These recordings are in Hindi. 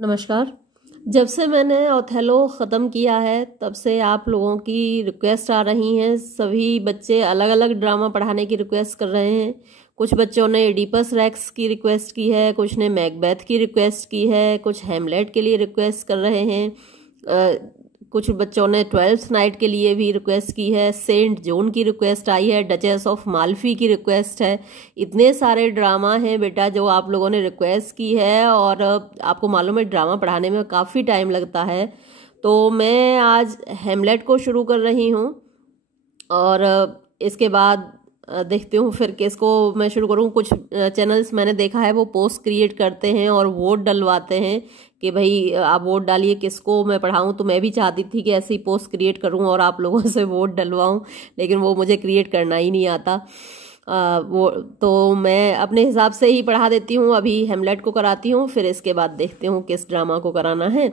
नमस्कार। जब से मैंने ओथेलो ख़त्म किया है तब से आप लोगों की रिक्वेस्ट आ रही हैं। सभी बच्चे अलग अलग ड्रामा पढ़ाने की रिक्वेस्ट कर रहे हैं। कुछ बच्चों ने एडिपस रेक्स की रिक्वेस्ट की है, कुछ ने मैकबेथ की रिक्वेस्ट की है, कुछ हैमलेट के लिए रिक्वेस्ट कर रहे हैं। कुछ बच्चों ने 12th नाइट के लिए भी रिक्वेस्ट की है। सेंट जॉन की रिक्वेस्ट आई है, डचेस ऑफ माल्फी की रिक्वेस्ट है। इतने सारे ड्रामा हैं बेटा जो आप लोगों ने रिक्वेस्ट की है, और आपको मालूम है ड्रामा पढ़ाने में काफ़ी टाइम लगता है। तो मैं आज हैमलेट को शुरू कर रही हूँ, और इसके बाद देखती हूँ फिर किसको मैं शुरू करूँ। कुछ चैनल्स मैंने देखा है वो पोस्ट क्रिएट करते हैं और वोट डलवाते हैं कि भाई आप वोट डालिए किसको मैं पढ़ाऊँ। तो मैं भी चाहती थी कि ऐसी पोस्ट क्रिएट करूँ और आप लोगों से वोट डलवाऊँ, लेकिन वो मुझे क्रिएट करना ही नहीं आता। वो तो मैं अपने हिसाब से ही पढ़ा देती हूँ। अभी हैमलेट को कराती हूँ, फिर इसके बाद देखती हूँ किस ड्रामा को कराना है।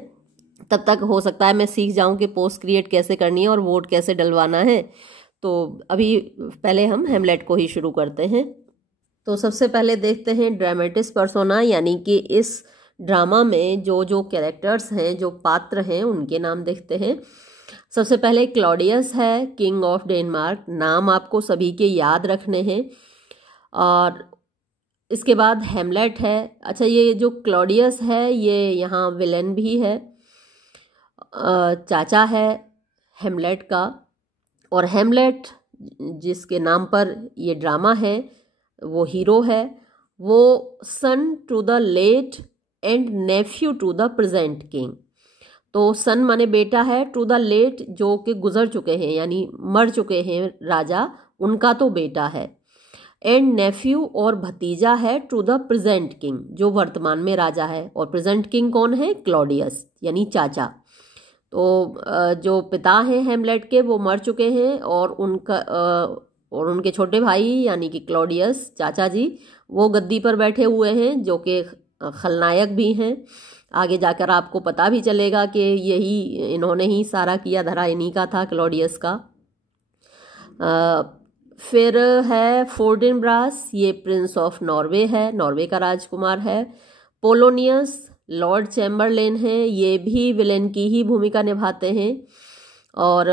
तब तक हो सकता है मैं सीख जाऊँ कि पोस्ट क्रिएट कैसे करनी है और वोट कैसे डलवाना है। तो अभी पहले हम हैमलेट को ही शुरू करते हैं। तो सबसे पहले देखते हैं ड्रामेटिस पर्सोना, यानी कि इस ड्रामा में जो जो कैरेक्टर्स हैं, जो पात्र हैं, उनके नाम देखते हैं। सबसे पहले क्लॉडियस है, किंग ऑफ डेनमार्क। नाम आपको सभी के याद रखने हैं। और इसके बाद हैमलेट है। अच्छा, ये जो क्लॉडियस है ये यहाँ विलेन भी है, चाचा है हैमलेट का। और हैमलेट जिसके नाम पर ये ड्रामा है वो हीरो है। वो son to the late and nephew to the present king. तो सन माने बेटा है, टू द लेट जो कि गुजर चुके हैं यानी मर चुके हैं राजा, उनका तो बेटा है। एंड नेफ्यू और भतीजा है टू द प्रेजेंट किंग जो वर्तमान में राजा है। और प्रेजेंट किंग कौन है? क्लॉडियस यानी चाचा। तो जो पिता हैं हैमलेट के वो मर चुके हैं, और उनके छोटे भाई यानी कि क्लॉडियस चाचा जी वो गद्दी पर बैठे हुए हैं, जो कि खलनायक भी हैं। आगे जाकर आपको पता भी चलेगा कि इन्होंने ही सारा किया धरा इन्हीं का था, क्लॉडियस का। फिर है फोर्डिनब्रास, ये प्रिंस ऑफ नॉर्वे है, नॉर्वे का राजकुमार है। पोलोनियस लॉर्ड चैम्बरलेन हैं, ये भी विलेन की ही भूमिका निभाते हैं। और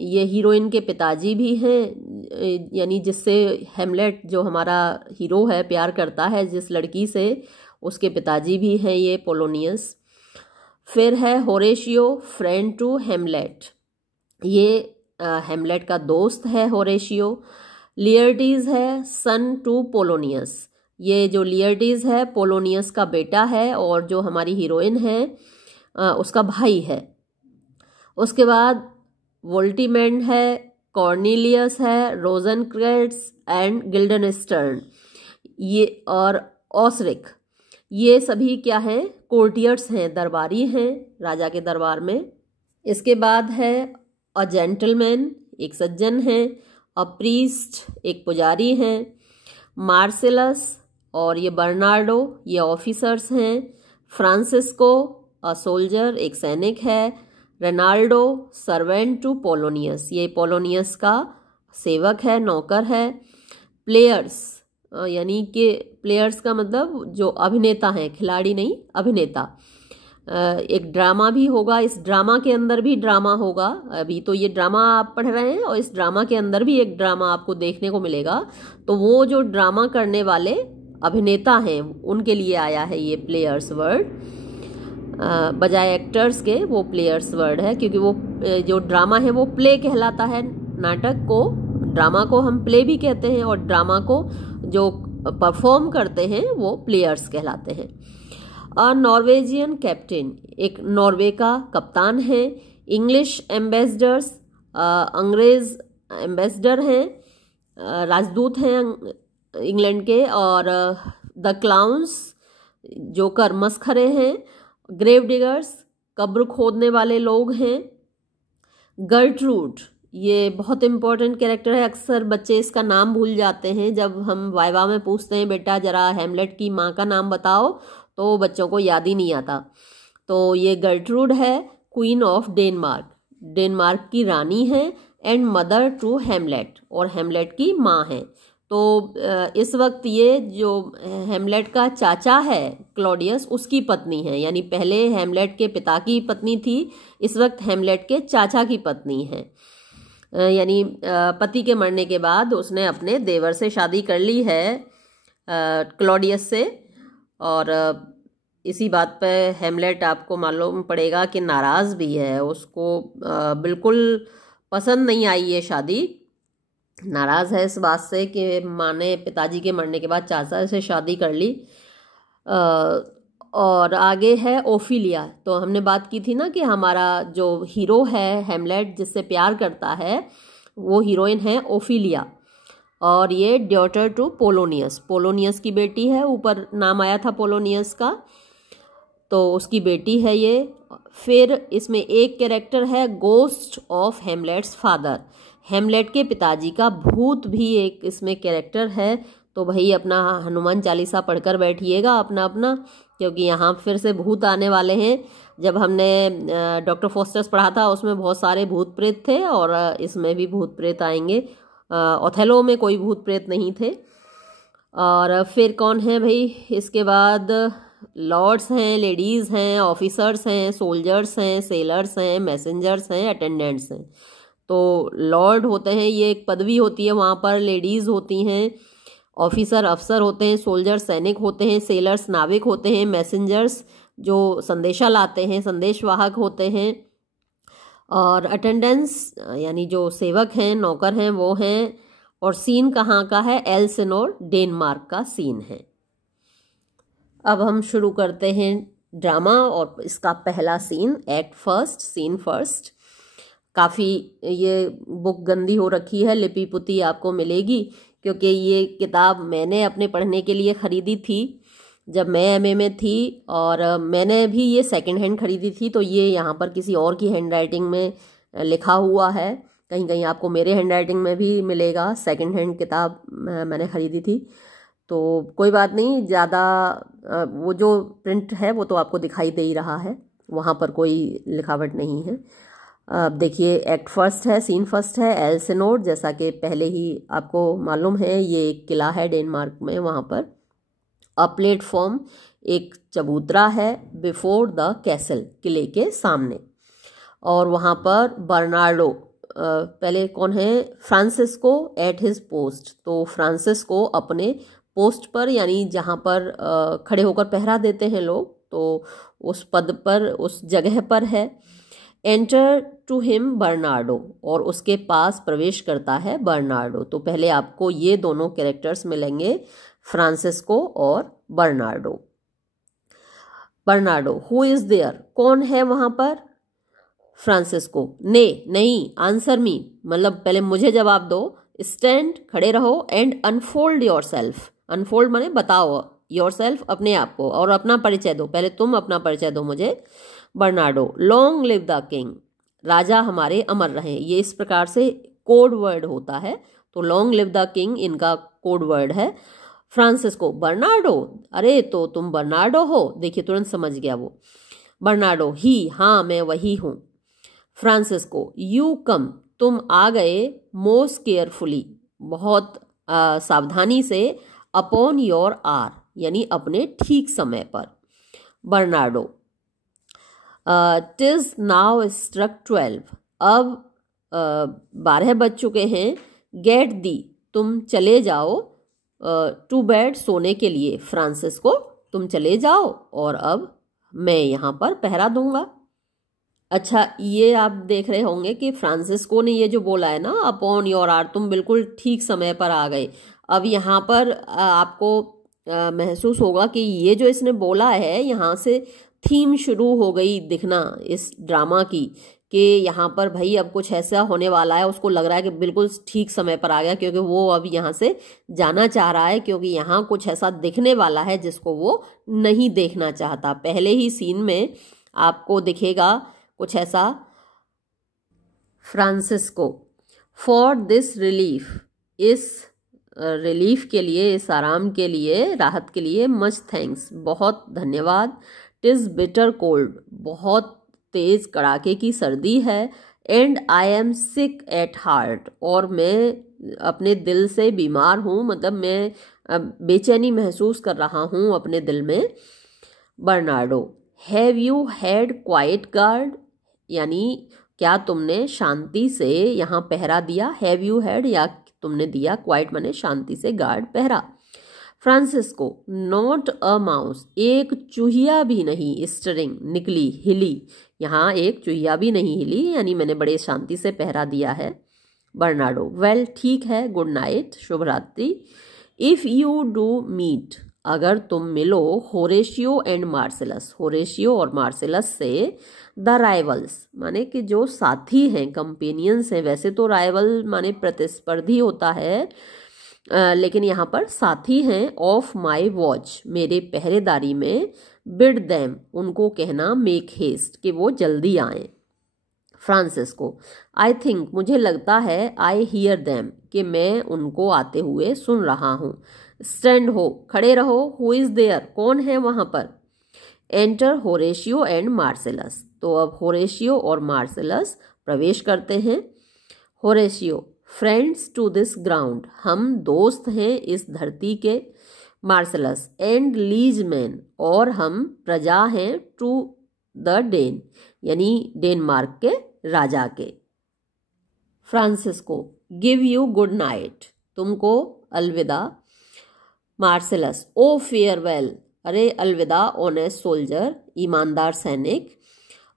ये हीरोइन के पिताजी भी हैं, यानी जिससे हैमलेट जो हमारा हीरो है प्यार करता है जिस लड़की से, उसके पिताजी भी हैं ये पोलोनियस। फिर है होरेशियो, फ्रेंड टू हैमलेट। ये हैमलेट का दोस्त है होरेशियो। लियर्टीज है, सन टू पोलोनियस। ये जो लियर्टीज है पोलोनियस का बेटा है, और जो हमारी हीरोइन है उसका भाई है। उसके बाद वोल्टीमेंट है, कॉर्नेलियस है, रोजनक्रेट्स एंड गिल्डनस्टर्न ये, और ऑसरिक, ये सभी क्या हैं? कोर्टियर्स हैं, दरबारी हैं राजा के दरबार में। इसके बाद है अ जेंटलमैन, एक सज्जन है। अ प्रीस्ट, एक पुजारी हैं। मार्सेलस और ये बर्नार्डो, ये ऑफिसर्स हैं। फ्रांसिस्को अ सोल्जर, एक सैनिक है। रेनाल्डो सर्वेंट टू पोलोनियस, ये पोलोनियस का सेवक है, नौकर है। प्लेयर्स यानी कि प्लेयर्स का मतलब जो अभिनेता हैं, खिलाड़ी नहीं, अभिनेता। एक ड्रामा भी होगा, इस ड्रामा के अंदर भी ड्रामा होगा। अभी तो ये ड्रामा आप पढ़ रहे हैं और इस ड्रामा के अंदर भी एक ड्रामा आपको देखने को मिलेगा। तो वो जो ड्रामा करने वाले अभिनेता हैं उनके लिए आया है ये प्लेयर्स वर्ड, बजाय एक्टर्स के वो प्लेयर्स वर्ड है, क्योंकि वो जो ड्रामा है वो प्ले कहलाता है। नाटक को, ड्रामा को हम प्ले भी कहते हैं, और ड्रामा को जो परफॉर्म करते हैं वो प्लेयर्स कहलाते हैं। अ नॉर्वेजियन कैप्टन, एक नॉर्वे का कप्तान है। इंग्लिश एम्बेसडर्स, अंग्रेज एम्बेसडर हैं, राजदूत हैं इंग्लैंड के। और द क्लाउन्स, जोकर मस्खरे हैं। ग्रेव डिगर्स, कब्र खोदने वाले लोग हैं। गर्ट्रूड, ये बहुत इंपॉर्टेंट कैरेक्टर है। अक्सर बच्चे इसका नाम भूल जाते हैं। जब हम वाइवा में पूछते हैं बेटा जरा हैमलेट की माँ का नाम बताओ, तो बच्चों को याद ही नहीं आता। तो ये गर्ट्रूड है, क्वीन ऑफ डेनमार्क, डेनमार्क की रानी है। एंड मदर टू हैमलेट, और हैमलेट की माँ है। तो इस वक्त ये जो हेमलेट का चाचा है क्लॉडियस, उसकी पत्नी है, यानी पहले हेमलेट के पिता की पत्नी थी, इस वक्त हेमलेट के चाचा की पत्नी है। यानी पति के मरने के बाद उसने अपने देवर से शादी कर ली है क्लॉडियस से। और इसी बात पे हेमलेट आपको मालूम पड़ेगा कि नाराज़ भी है, उसको बिल्कुल पसंद नहीं आई ये शादी। नाराज़ है इस बात से कि माँ ने पिताजी के मरने के बाद चाचा से शादी कर ली। और आगे है ओफिलिया। तो हमने बात की थी ना कि हमारा जो हीरो है हेमलेट जिससे प्यार करता है, वो हीरोइन है ओफिलिया, और ये डॉटर टू पोलोनियस, पोलोनियस की बेटी है, ऊपर नाम आया था पोलोनियस का, तो उसकी बेटी है ये। फिर इसमें एक कैरेक्टर है गोस्ट ऑफ हेमलेट्स फादर, हेमलेट के पिताजी का भूत भी एक इसमें कैरेक्टर है। तो भाई अपना हनुमान चालीसा पढ़कर बैठिएगा अपना अपना, क्योंकि यहाँ फिर से भूत आने वाले हैं। जब हमने डॉक्टर फॉस्टर्स पढ़ा था उसमें बहुत सारे भूत प्रेत थे, और इसमें भी भूत प्रेत आएंगे। ओथेलो में कोई भूत प्रेत नहीं थे। और फिर कौन है भाई, इसके बाद लॉर्ड्स हैं, लेडीज़ हैं, ऑफिसर्स हैं, सोल्जर्स हैं, सेलर्स हैं, मैसेंजर्स हैं, अटेंडेंट्स हैं। तो लॉर्ड होते हैं, ये एक पदवी होती है वहाँ पर, लेडीज़ होती हैं, ऑफिसर अफसर होते हैं, सोल्जर सैनिक होते हैं, सेलर्स नाविक होते हैं, मैसेंजर्स जो संदेशा लाते हैं संदेशवाहक होते हैं, और अटेंडेंट्स यानी जो सेवक हैं नौकर हैं वो हैं। और सीन कहाँ का है, एल्सिनोर डेनमार्क का सीन है। अब हम शुरू करते हैं ड्रामा, और इसका पहला scene act first, scene first. काफ़ी ये बुक गंदी हो रखी है, लिपि पुती आपको मिलेगी, क्योंकि ये किताब मैंने अपने पढ़ने के लिए ख़रीदी थी जब मैं एमए में थी, और मैंने भी ये सेकंड हैंड ख़रीदी थी। तो ये यहाँ पर किसी और की हैंड राइटिंग में लिखा हुआ है, कहीं कहीं आपको मेरे हैंड राइटिंग में भी मिलेगा। सेकंड हैंड किताब मैंने ख़रीदी थी, तो कोई बात नहीं, ज़्यादा वो जो प्रिंट है वो तो आपको दिखाई दे ही रहा है, वहाँ पर कोई लिखावट नहीं है। अब देखिए एक्ट फर्स्ट है, सीन फर्स्ट है, एल्सिनोर, जैसा कि पहले ही आपको मालूम है ये एक किला है डेनमार्क में, वहाँ पर अ प्लेटफॉर्म एक चबूतरा है बिफोर द कैसल, किले के सामने। और वहाँ पर बर्नार्डो, पहले कौन है, फ्रांसिस्को एट हिज पोस्ट। तो फ्रांसिस्को अपने पोस्ट पर, यानी जहाँ पर खड़े होकर पहरा देते हैं लोग, तो उस पद पर, उस जगह पर है। एंटर टू हिम बर्नार्डो, और उसके पास प्रवेश करता है बर्नार्डो। तो पहले आपको ये दोनों कैरेक्टर्स मिलेंगे, फ्रांसिस्को और Bernardo. Bernardo, who is there, कौन है वहां पर, फ्रांसिस्को, ने नहीं, आंसर मी, मतलब पहले मुझे जवाब दो, स्टैंड, खड़े रहो, and unfold your self, unfold माने बताओ, योर सेल्फ अपने आप को, और अपना परिचय दो, पहले तुम अपना परिचय दो मुझे। Bernardo, long live the king, राजा हमारे अमर रहे, ये इस प्रकार से कोड वर्ड होता है, तो लॉन्ग लिव द किंग इनका कोड वर्ड है। फ्रांसिस्को, बर्नार्डो, अरे तो तुम बर्नार्डो हो, देखिए तुरंत समझ गया वो। बर्नार्डो, ही, हाँ मैं वही हूँ। फ्रांसिस्को, यू कम, तुम आ गए, मोस्ट केयरफुली, बहुत सावधानी से, अपॉन योर आर, यानी अपने ठीक समय पर। बर्नार्डो, टिज नाउ स्ट्रक 12, अब 12 बज चुके हैं। गेट दी, तुम चले जाओ, टू बेड, सोने के लिए। फ्रांसिस्को, तुम चले जाओ, और अब मैं यहाँ पर पहरा दूंगा। अच्छा, ये आप देख रहे होंगे कि फ्रांसिस्को ने ये जो बोला है ना, अपॉन योर आर, तुम बिल्कुल ठीक समय पर आ गए। अब यहाँ पर आपको महसूस होगा कि ये जो इसने बोला है, यहाँ से थीम शुरू हो गई दिखना इस ड्रामा की, कि यहाँ पर भाई अब कुछ ऐसा होने वाला है। उसको लग रहा है कि बिल्कुल ठीक समय पर आ गया, क्योंकि वो अब यहाँ से जाना चाह रहा है, क्योंकि यहाँ कुछ ऐसा दिखने वाला है जिसको वो नहीं देखना चाहता। पहले ही सीन में आपको दिखेगा कुछ ऐसा। फ्रांसिस्को, फॉर दिस रिलीफ, इस रिलीफ के लिए, इस आराम के लिए, राहत के लिए, मच थैंक्स, बहुत धन्यवाद। टिज बिटर कोल्ड, बहुत तेज कड़ाके की सर्दी है। And I am sick at heart, और मैं अपने दिल से बीमार हूँ, मतलब मैं बेचैनी महसूस कर रहा हूँ अपने दिल में। Bernardo, have you had quite guard, यानी क्या तुमने शांति से यहाँ पहरा दिया। हैव यू हैड या तुमने दिया, क्वाइट माने शांति से, गार्ड पहरा। फ्रांसिस्को, नॉट अ माउस, एक चूहिया भी नहीं, स्टरिंग निकली, हिली, यहाँ एक चूहिया भी नहीं हिली, यानी मैंने बड़े शांति से पहरा दिया है। बर्नार्डो, वेल ठीक है, गुड नाइट, शुभ रात्रि। इफ यू डू मीट, अगर तुम मिलो, होरेशियो एंड मार्सेलस, होरेशियो और मार्सेलस से, द राइवल्स माने कि जो साथी हैं, कंपेनियंस हैं, वैसे तो राइवल माने प्रतिस्पर्धी होता है, लेकिन यहाँ पर साथी हैं, ऑफ माई वॉच, मेरे पहरेदारी में, बिड दैम, उनको कहना, मेक हेस्ट, कि वो जल्दी आएं। फ्रांसिस्को, आई थिंक, मुझे लगता है, आई हियर दैम, कि मैं उनको आते हुए सुन रहा हूँ। स्टैंड हो, खड़े रहो, हु इज देयर, कौन है वहां पर। एंटर होरेशियो एंड मार्सेलस, तो अब होरेशियो और मार्सेलस प्रवेश करते हैं। Horatio, friends to this ground, हम दोस्त हैं इस धरती के। मार्सेलस, एंड लीजमैन, और हम प्रजा हैं, टू द डेन, यानी डेनमार्क के राजा के। Francisco, give you good night, तुमको अलविदा। मार्सेलस, ओ फेयरवेल, अरे अलविदा, ऑनेस्ट सोल्जर, ईमानदार सैनिक।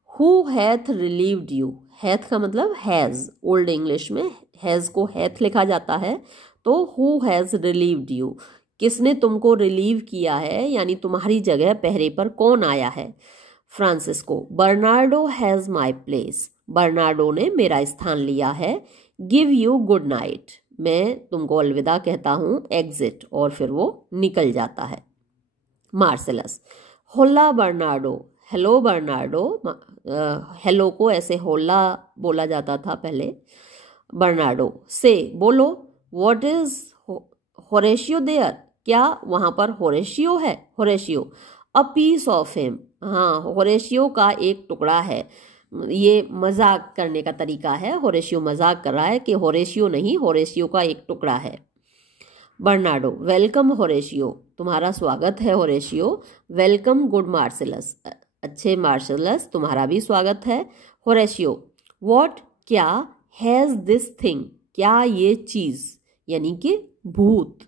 Who hath relieved you, hath का मतलब हैज, ओल्ड इंग्लिश में हैज को हैथ लिखा जाता है, तो हु हैज रिलीव्ड यू, किसने तुमको रिलीव किया है, यानी तुम्हारी जगह पहरे पर कौन आया है। Francisco, Bernardo has my place, Bernardo ने मेरा स्थान लिया है। गिव यू गुड नाइट, मैं तुमको अलविदा कहता हूँ। एग्जिट, और फिर वो निकल जाता है। मार्सेलस, होला बर्नार्डो, हेलो बर्नार्डो, हेलो को ऐसे होला बोला जाता था पहले। बर्नार्डो, से, बोलो, व्हाट इज होरेशियो देयर, क्या वहां पर होरेशियो है। Horatio, a piece of him, हाँ, होरेशियो का एक टुकड़ा है, ये मजाक करने का तरीका है, होरेशियो मजाक कर रहा है कि होरेशियो नहीं, होरेशियो का एक टुकड़ा है। बर्नार्डो, वेलकम होरेशियो, तुम्हारा स्वागत है होरेशियो। वेलकम गुड मार्सेलस, अच्छे मार्सेलस, तुम्हारा भी स्वागत है। होरेशियो, व्हाट, क्या, हैज दिस थिंग, क्या ये चीज, यानी कि भूत।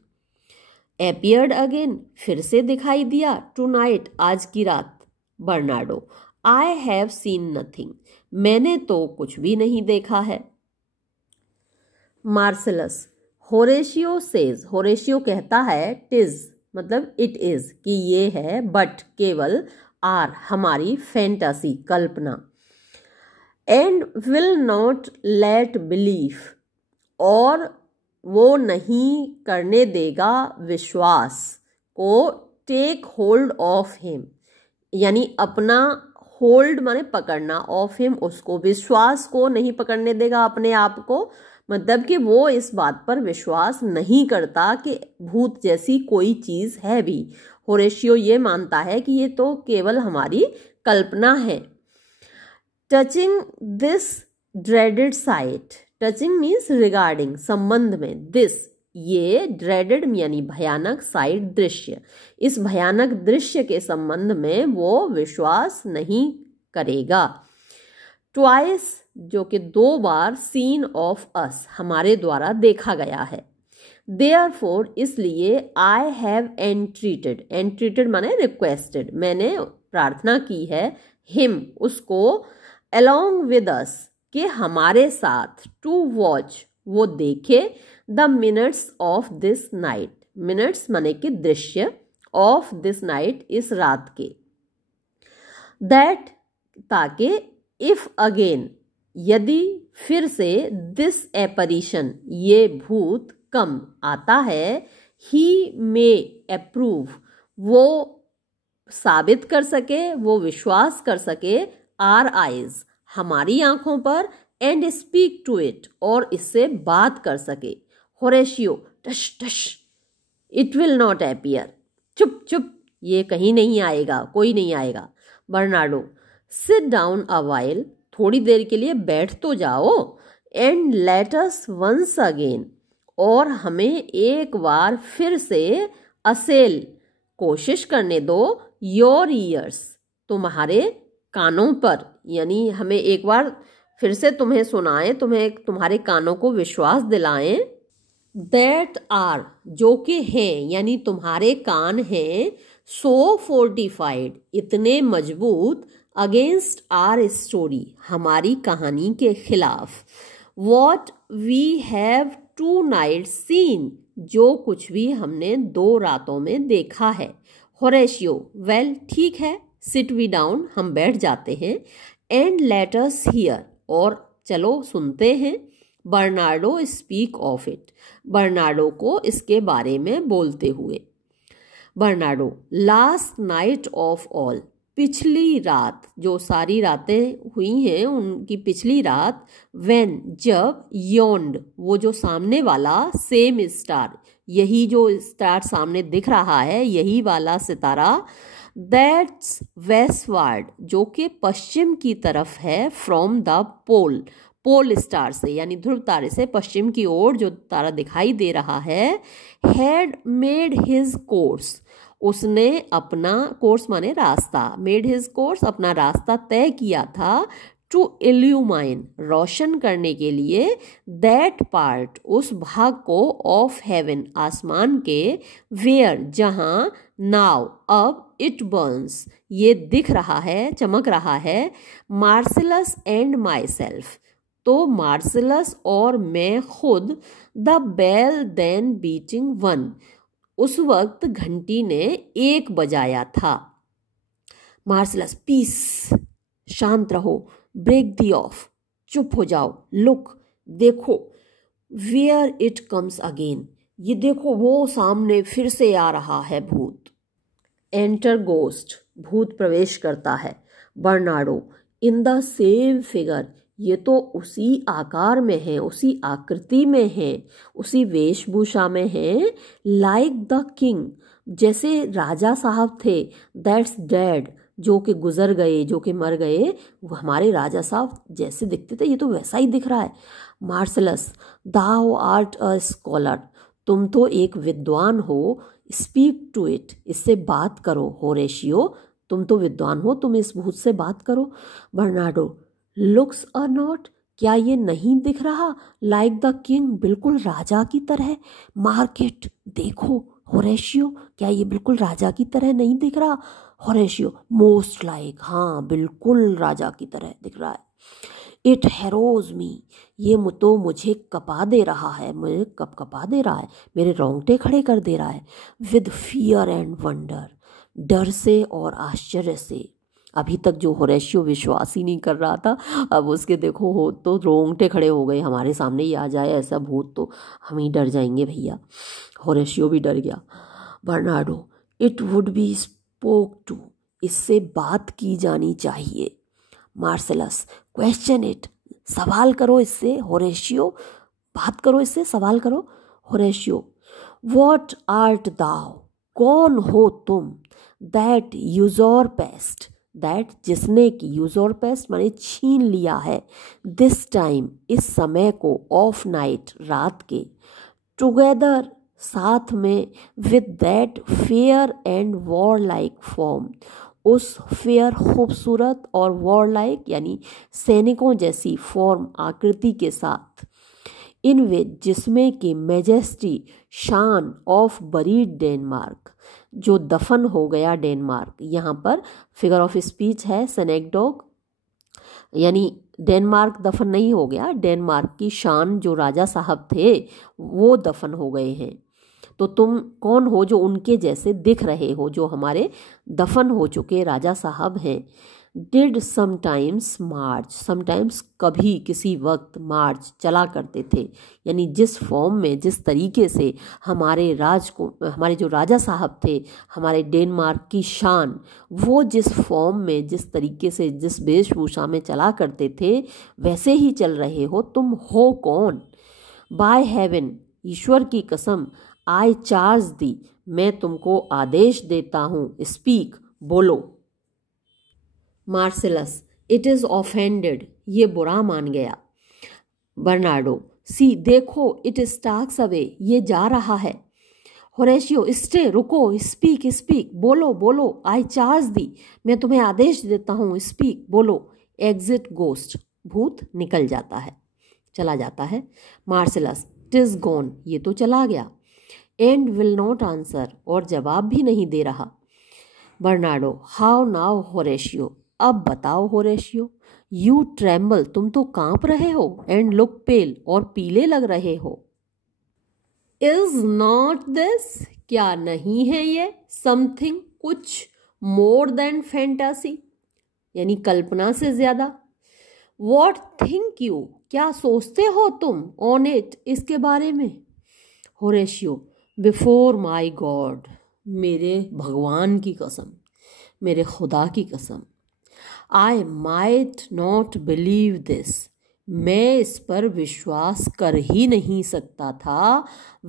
एपियर्ड अगेन, फिर से दिखाई दिया। टू नाइट, आज की रात। Bernardo, I have seen nothing, मैंने तो कुछ भी नहीं देखा है। मार्सेलस, होरेशियो सेज, होरेशियो कहता है, टिज मतलब इट इज, कि ये है, बट केवल, आर हमारी, fantasy Kalpana. And will not let believe, और वो नहीं करने देगा विश्वास को, टेक होल्ड ऑफ हिम, यानी अपना, होल्ड माने पकड़ना, ऑफ हिम उसको, विश्वास को नहीं पकड़ने देगा अपने आप को, मतलब कि वो इस बात पर विश्वास नहीं करता कि भूत जैसी कोई चीज है भी। होरेशियो ये मानता है कि ये तो केवल हमारी कल्पना है। Touching this dreaded site, touching means regarding, संबंध में, दिस ये, ड्रेडेड यानी भयानक, साइट दृश्य, इस भयानक दृश्य के संबंध में वो विश्वास नहीं करेगा। ट्वाइस, जो कि 2 बार, सीन ऑफ अस, हमारे द्वारा देखा गया है। देयरफॉर, इसलिए, आई हैव एंट्रीटेड, एंट्रीटेड माने रिक्वेस्टेड, मैंने प्रार्थना की है, हिम उसको, अलोंग विद अस के हमारे साथ, टू वॉच वो देखे, the minutes of this night, minutes माने कि दृश्य, ऑफ दिस नाइट इस रात के, दैट ताकि, इफ अगेन यदि फिर से, दिस एपरिशन ये भूत कम आता है, ही मे अप्रूव वो साबित कर सके, वो विश्वास कर सके, आर आइज हमारी आंखों पर, एंड स्पीक टू इट और इससे बात कर सके। Horatio, tush tush, it will not appear, चुप चुप, ये कहीं नहीं आएगा, कोई नहीं आएगा। Bernardo, sit down a while, थोड़ी देर के लिए बैठ तो जाओ, and let us once again, और हमें एक बार फिर से असेल कोशिश करने दो योर ईयर्स, तुम्हारे कानों पर, यानी हमें एक बार फिर से तुम्हें सुनाएं, तुम्हारे कानों को विश्वास दिलाएं। दैट आर, जो कि हैं, यानी तुम्हारे कान हैं, सो फोर्टिफाइड, इतने मजबूत, अगेंस्ट आर स्टोरी, हमारी कहानी के खिलाफ। What we have two night seen, जो कुछ भी हमने 2 रातों में देखा है। होरेशियो, वेल ठीक है, सिट वी डाउन, हम बैठ जाते हैं। एंड लेट अस हियर, और चलो सुनते हैं। Bernardo speak of it, Bernardo को इसके बारे में बोलते हुए। Bernardo, last night of all, पिछली रात, जो सारी रातें हुई हैं उनकी पिछली रात। व्हेन, जब, योन्ड, वो जो सामने वाला, सेम स्टार, यही जो स्टार सामने दिख रहा है, यही वाला सितारा। दैट्स वेस्टवार्ड, जो कि पश्चिम की तरफ है, from the pole, pole star से, यानी ध्रुव तारे से पश्चिम की ओर जो तारा दिखाई दे रहा है। हैड मेड हिज कोर्स, उसने अपना, कोर्स माने रास्ता, मेड हिज कोर्स, अपना रास्ता तय किया था। टू इल्यूमाइन, रोशन करने के लिए। दैट पार्ट, उस भाग को, ऑफ हेवन, आसमान के। वेयर, जहां, नाउ, अब, इट बर्न्स, ये दिख रहा है, चमक रहा है। मार्सिलस एंड माई सेल्फ, तो मार्सिलस और मैं खुद। द बेल देन बीटिंग 1, उस वक्त घंटी ने 1 बजाया था। मार्सिलस, पीस, शांत रहो। ब्रेक दी ऑफ, चुप हो जाओ। लुक, देखो। वेयर इट कम्स अगेन, ये देखो वो सामने फिर से आ रहा है भूत। एंटर गोस्ट, भूत प्रवेश करता है। Bernardo, in the same figure, ये तो उसी आकार में है, उसी आकृति में है, उसी वेशभूषा में है। लाइक द किंग, जैसे राजा साहब थे। दैट्स डेड, जो कि गुजर गए, जो कि मर गए, वो हमारे राजा साहब जैसे दिखते थे, ये तो वैसा ही दिख रहा है। मार्सिलस, दाउ आर्ट अ स्कॉलर, तुम तो एक विद्वान हो। स्पीक टू इट, इससे बात करो। होरेशियो, तुम तो विद्वान हो, तुम इस भूत से बात करो। बर्नार्डो, लुक्स आर नॉट, क्या ये नहीं दिख रहा? लाइक द किंग, बिल्कुल राजा की तरह। मार्केट, देखो। होरेशियो, क्या ये बिल्कुल राजा की तरह नहीं दिख रहा? होरेशियो, मोस्ट लाइक, हाँ बिल्कुल राजा की तरह दिख रहा है। इट हेरोज मी, ये तो मुझे कपा दे रहा है, मुझे कपा दे रहा है, मेरे रोंगटे खड़े कर दे रहा है। विद फियर एंड वंडर, डर से और आश्चर्य से। अभी तक जो होरेशियो विश्वास ही नहीं कर रहा था, अब उसके देखो हो तो रोंगटे खड़े हो गए। हमारे सामने ही आ जाए ऐसा भूत तो हम ही डर जाएंगे भैया। होरेशियो भी डर गया। Bernardo, it would be spoke to, इससे बात की जानी चाहिए। मार्सिलस, क्वेश्चन इट, सवाल करो इससे। होरेशियो, बात करो इससे, सवाल करो। होरेशियो, व्हाट आर्ट दाउ, कौन हो तुम? दैट यूजोरपेस्ट, दैट जिसने की, यूजोरपेस्ट माने छीन लिया है। दिस टाइम, इस समय को। ऑफ नाइट, रात के। टुगेदर, साथ में। With that fair and war like form, उस फेयर, खूबसूरत, और वॉर लाइक यानी सैनिकों जैसी फॉर्म, आकृति के साथ। इन विच, जिसमें कि मेजेस्टी, शान, ऑफ बरीड डेनमार्क, जो दफन हो गया डेनमार्क। यहाँ पर फिगर ऑफ स्पीच है सेनेकडोग, यानी डेनमार्क दफन नहीं हो गया, डेनमार्क की शान जो राजा साहब थे वो दफन हो गए हैं। तो तुम कौन हो जो उनके जैसे दिख रहे हो, जो हमारे दफन हो चुके राजा साहब हैं। डिड समटाइम्स मार्च, समटाइम्स कभी, किसी वक्त, मार्च चला करते थे, यानी जिस फॉर्म में, जिस तरीके से हमारे हमारे जो राजा साहब थे, हमारे डेनमार्क की शान, वो जिस फॉर्म में, जिस तरीके से, जिस वेशभूषा में चला करते थे, वैसे ही चल रहे हो। तुम हो कौन? बाय हेवन, ईश्वर की कसम। आई चार्ज दी, मैं तुमको आदेश देता हूँ। स्पीक, बोलो। मार्सिलस, इट इज़ ऑफेंडेड, ये बुरा मान गया। बर्नार्डो, सी देखो, इट स्टार्क्स अवे, ये जा रहा है। होरेशियो स्टे, रुको, स्पीक स्पीक, बोलो बोलो, आई चार्ज दी, मैं तुम्हें आदेश देता हूँ, स्पीक बोलो। एग्जिट गोस्ट, भूत निकल जाता है, चला जाता है। मार्सेलस टिज गॉन, ये तो चला गया। एंड विल नॉट आंसर, और जवाब भी नहीं दे रहा। बर्नार्डो हाउ नाउ होरेशियो, अब बताओ होरेशियो। यू ट्रेम्बल, तुम तो कांप रहे हो। एंड लुक पेल, और पीले लग रहे हो। इज नॉट दिस, क्या नहीं है ये, समथिंग, कुछ, मोर देन फैंटासी, यानी कल्पना से ज्यादा। वॉट थिंक यू, क्या सोचते हो तुम, ऑन इट, इसके बारे में। होरेशियो बिफोर माई गॉड, मेरे भगवान की कसम, मेरे खुदा की कसम। I might not believe this, मैं इस पर विश्वास कर ही नहीं सकता था।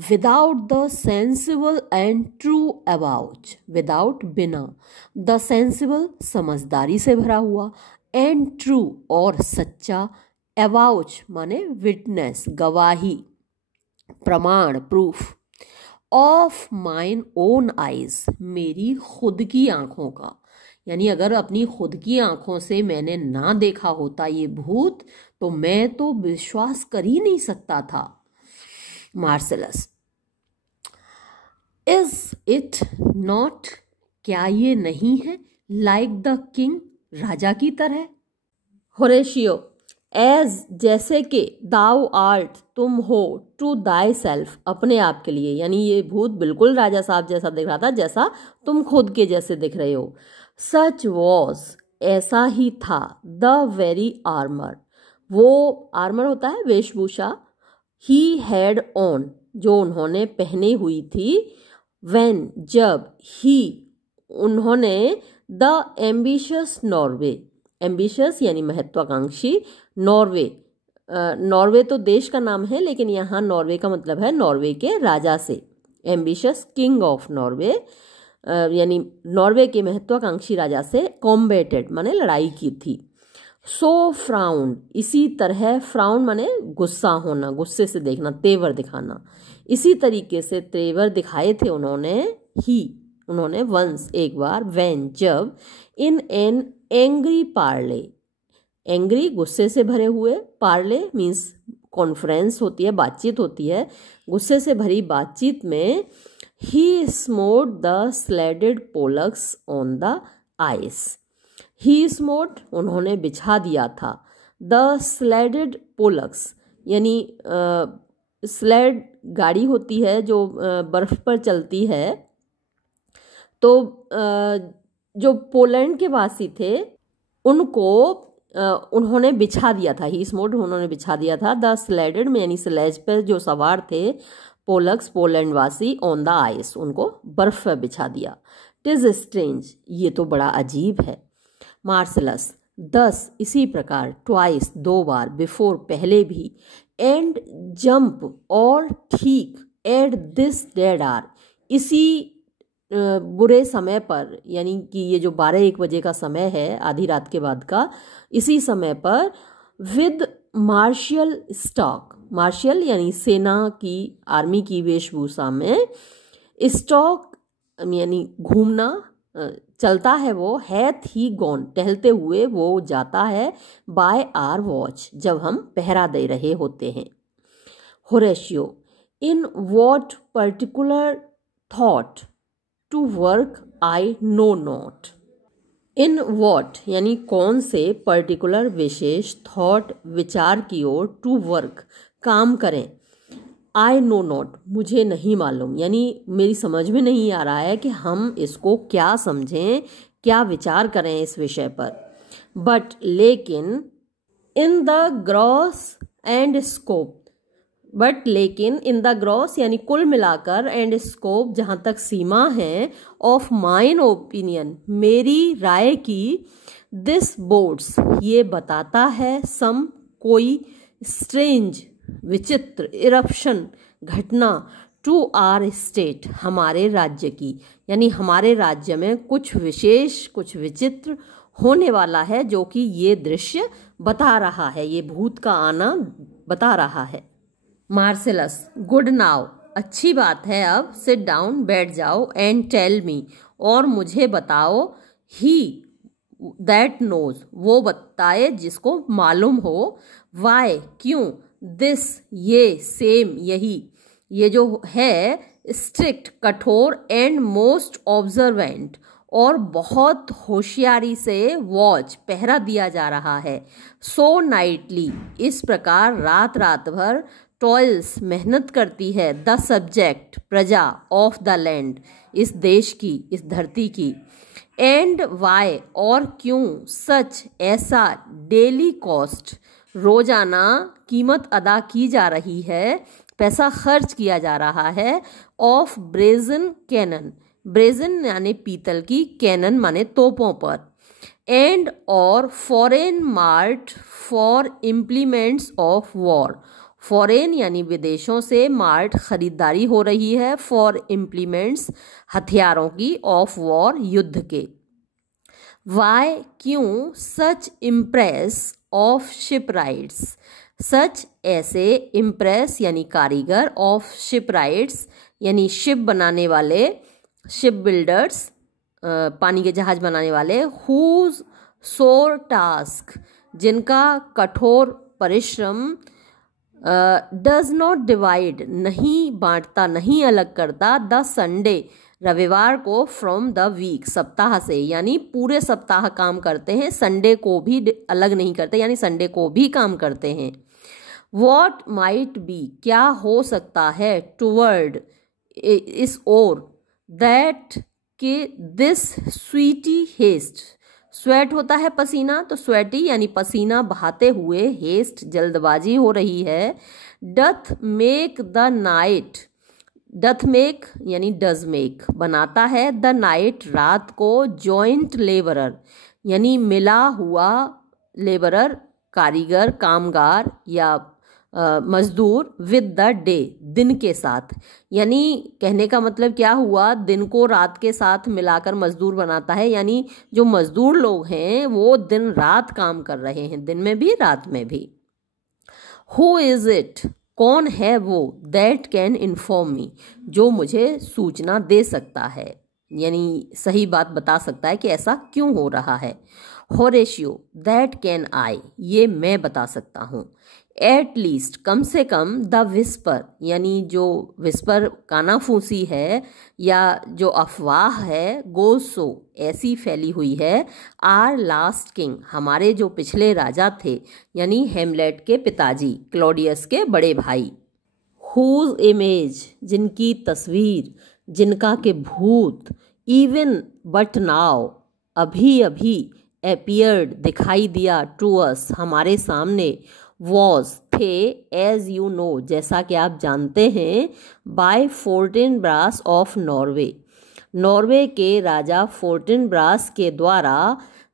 Without the sensible and true about, without बिना, द सेंसिबल समझदारी से भरा हुआ, एंड ट्रू और सच्चा, अबाउच माने विटनेस गवाही, प्रमाण proof, of mine own eyes, मेरी खुद की आंखों का, यानी अगर अपनी खुद की आंखों से मैंने ना देखा होता ये भूत तो मैं तो विश्वास कर ही नहीं सकता था। मार्सेलस इज इट नॉट, क्या ये नहीं है, लाइक द किंग, राजा की तरह। होरेशियो एज, जैसे कि, दाउ आर्ट, तुम हो, टू दाई सेल्फ, अपने आप के लिए, यानी ये भूत बिल्कुल राजा साहब जैसा दिख रहा था जैसा तुम खुद के जैसे दिख रहे हो। सच वॉज, ऐसा ही था, द वेरी आर्मर, वो आर्मर होता है वेशभूषा, ही हैड ऑन, जो उन्होंने पहनी हुई थी, व्हेन, जब, ही, उन्होंने, द एम्बिशियस नॉर्वे, एम्बिशियस यानी महत्वाकांक्षी, नॉर्वे, नॉर्वे तो देश का नाम है लेकिन यहाँ नॉर्वे का मतलब है नॉर्वे के राजा से, एम्बिशियस किंग ऑफ नॉर्वे, यानी नॉर्वे के महत्वाकांक्षी राजा से कॉम्बेटेड माने लड़ाई की थी। सो फ्राउंड, इसी तरह, फ्राउंड माने गुस्सा होना, गुस्से से देखना, तेवर दिखाना, इसी तरीके से तेवर दिखाए थे उन्होंने, ही, उन्होंने, वंस, एक बार, व्हेन, जब, in an angry Parle, angry गुस्से से भरे हुए, पार्ले मीन्स कॉन्फ्रेंस होती है, बातचीत होती है, गुस्से से भरी बातचीत में, he smote the sledded Polacks on the ice, he smote, उन्होंने बिछा दिया था, द स्लेडेड पोलक्स यानी स्लेड गाड़ी होती है जो बर्फ पर चलती है, तो जो पोलैंड के वासी थे उनको उन्होंने बिछा दिया था, ही स्मोट, उन्होंने बिछा दिया था, द स्लेडेड में यानी स्लेज पर जो सवार थे, पोलक्स पोलैंड वासी, ऑन द आइस, उनको बर्फ पर बिछा दिया। टिज स्ट्रेंज, ये तो बड़ा अजीब है। मार्सेलस दस, इसी प्रकार, ट्वाइस, दो बार, बिफोर, पहले भी, एंड जंप, और ठीक, एट दिस डेड आर, इसी बुरे समय पर, यानी कि ये जो 12-1 बजे का समय है आधी रात के बाद का, इसी समय पर, विद मार्शियल स्टॉक, मार्शियल यानी सेना की, आर्मी की वेशभूषा में, स्टॉक यानी घूमना, चलता है वो, हैथ ही गॉन, टहलते हुए वो जाता है, बाय आर वॉच, जब हम पहरा दे रहे होते हैं। Horatio in what particular thought to work I know not, in what यानी कौन से, पर्टिकुलर विशेष, थॉट विचार की ओर, टू वर्क काम करें, आई नो नॉट मुझे नहीं मालूम, यानी मेरी समझ में नहीं आ रहा है कि हम इसको क्या समझें, क्या विचार करें इस विषय पर। बट लेकिन, in the gross and scope, but लेकिन, इन द ग्रॉस यानी कुल मिलाकर, एंड स्कोप जहाँ तक सीमा है, ऑफ माइन ओपिनियन मेरी राय की, दिस बोर्ड्स ये बताता है, सम कोई, स्ट्रेंज विचित्र, इरप्शन घटना, टू आर स्टेट हमारे राज्य की, यानी हमारे राज्य में कुछ विशेष कुछ विचित्र होने वाला है, जो कि ये दृश्य बता रहा है, ये भूत का आना बता रहा है। मार्सेलस, गुड नाउ, अच्छी बात है, अब सिट डाउन, बैठ जाओ, एंड टेल मी, और मुझे बताओ, ही दैट नोज, वो बताए जिसको मालूम हो, वाई, क्यों, दिस, ये, सेम, यही, ये जो है, स्ट्रिक्ट, कठोर, एंड मोस्ट ऑब्जर्वेंट, और बहुत होशियारी से, वॉच, पहरा दिया जा रहा है, सो नाइटली, इस प्रकार रात रात भर, टॉयल्स, मेहनत करती है, द सब्जेक्ट, प्रजा, ऑफ द लैंड, इस देश की, इस धरती की, एंड वाई, और क्यों, सच, ऐसा, डेली कॉस्ट, रोजाना कीमत अदा की जा रही है, पैसा खर्च किया जा रहा है, ऑफ ब्रेजन कैनन, ब्रेजन यानी पीतल की, कैनन माने तोपों पर, एंड और foreign mart for implements of war, foreign यानी विदेशों से, मार्ट खरीदारी हो रही है, फॉर इम्प्लीमेंट्स हथियारों की, ऑफ वॉर युद्ध के, वाई, क्यों, सच इम्प्रेस ऑफ शिप राइट्स, सच ऐसे, इम्प्रेस यानी कारीगर, ऑफ शिप राइट्स यानी शिप बनाने वाले, शिप बिल्डर्स, पानी के जहाज बनाने वाले, हुज सोर टास्क, जिनका कठोर परिश्रम, डज नॉट डिवाइड, नहीं बांटता, नहीं अलग करता, द संडे, रविवार को, फ्रॉम द वीक, सप्ताह से, यानी पूरे सप्ताह काम करते हैं, संडे को भी अलग नहीं करते, यानी संडे को भी काम करते हैं, वॉट माइट बी, क्या हो सकता है, टूवर्ड, इस ओर, दैट के, दिस स्वीटी हेस्ट, स्वेट होता है पसीना, तो स्वेटी यानी पसीना बहाते हुए, हेस्ट जल्दबाजी हो रही है, doth make the night, doth make यानी डज मेक, बनाता है, द नाइट, रात को, जॉइंट लेबरर यानी मिला हुआ, लेबरर कारीगर, कामगार या मजदूर, विद द डे, दिन के साथ, यानी कहने का मतलब क्या हुआ, दिन को रात के साथ मिलाकर मजदूर बनाता है, यानी जो मजदूर लोग हैं वो दिन रात काम कर रहे हैं, दिन में भी रात में भी। हु इज इट, कौन है वो, दैट कैन इन्फॉर्म मी, जो मुझे सूचना दे सकता है, यानी सही बात बता सकता है कि ऐसा क्यों हो रहा है, होरेशियो, दैट कैन आई, ये मैं बता सकता हूँ, एट लीस्ट, कम से कम, द विस्पर, यानी जो विस्पर कानाफूसी है या जो अफवाह है, गो सो, ऐसी फैली हुई है, आर लास्ट किंग, हमारे जो पिछले राजा थे, यानी हेमलेट के पिताजी, क्लॉडियस के बड़े भाई, हुज इमेज, जिनकी तस्वीर, जिनका के भूत, इवन बट नाउ, अभी अभी, अपीयर्ड, दिखाई दिया, टू अस, हमारे सामने, वॉज, थे, एज यू नो, जैसा कि आप जानते हैं, बाय फोर्टिनब्रास ऑफ नॉर्वे, नॉर्वे के राजा फोर्टिनब्रास के द्वारा,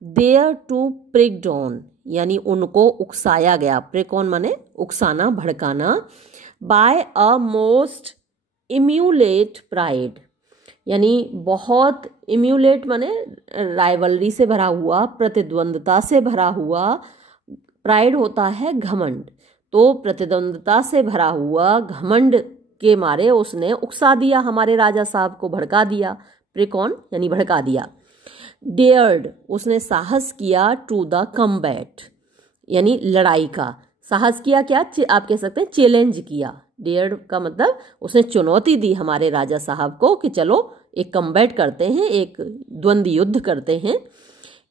देयर टू प्रिक्ड ऑन, यानी उनको उकसाया गया, प्रिकॉन माने उकसाना, भड़काना, by a most emulate pride, यानी बहुत, इम्यूलेट माने राइवलरी से भरा हुआ, प्रतिद्वंदता से भरा हुआ, प्राइड होता है घमंड, तो प्रतिद्वंदता से भरा हुआ घमंड के मारे उसने उकसा दिया, हमारे राजा साहब को भड़का दिया, प्रिकॉन यानी भड़का दिया, डेयर्ड, उसने साहस किया, टू द कम्बैट यानी लड़ाई का, साहस किया, क्या आप कह सकते हैं चैलेंज किया, डेयर्ड का मतलब उसने चुनौती दी हमारे राजा साहब को कि चलो एक कम्बैट करते हैं, एक द्वंद्व युद्ध करते हैं,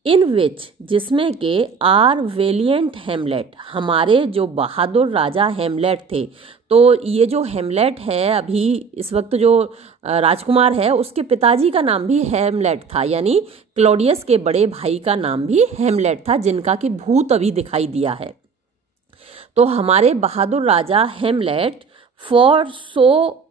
इन विच, जिसमें के, आर वेलियंट हेमलेट, हमारे जो बहादुर राजा हेमलेट थे, तो ये जो हेमलेट है अभी इस वक्त जो राजकुमार है उसके पिताजी का नाम भी हेमलेट था, यानी क्लॉडियस के बड़े भाई का नाम भी हेमलेट था, जिनका कि भूत अभी दिखाई दिया है, तो हमारे बहादुर राजा हेमलेट, फॉर सो,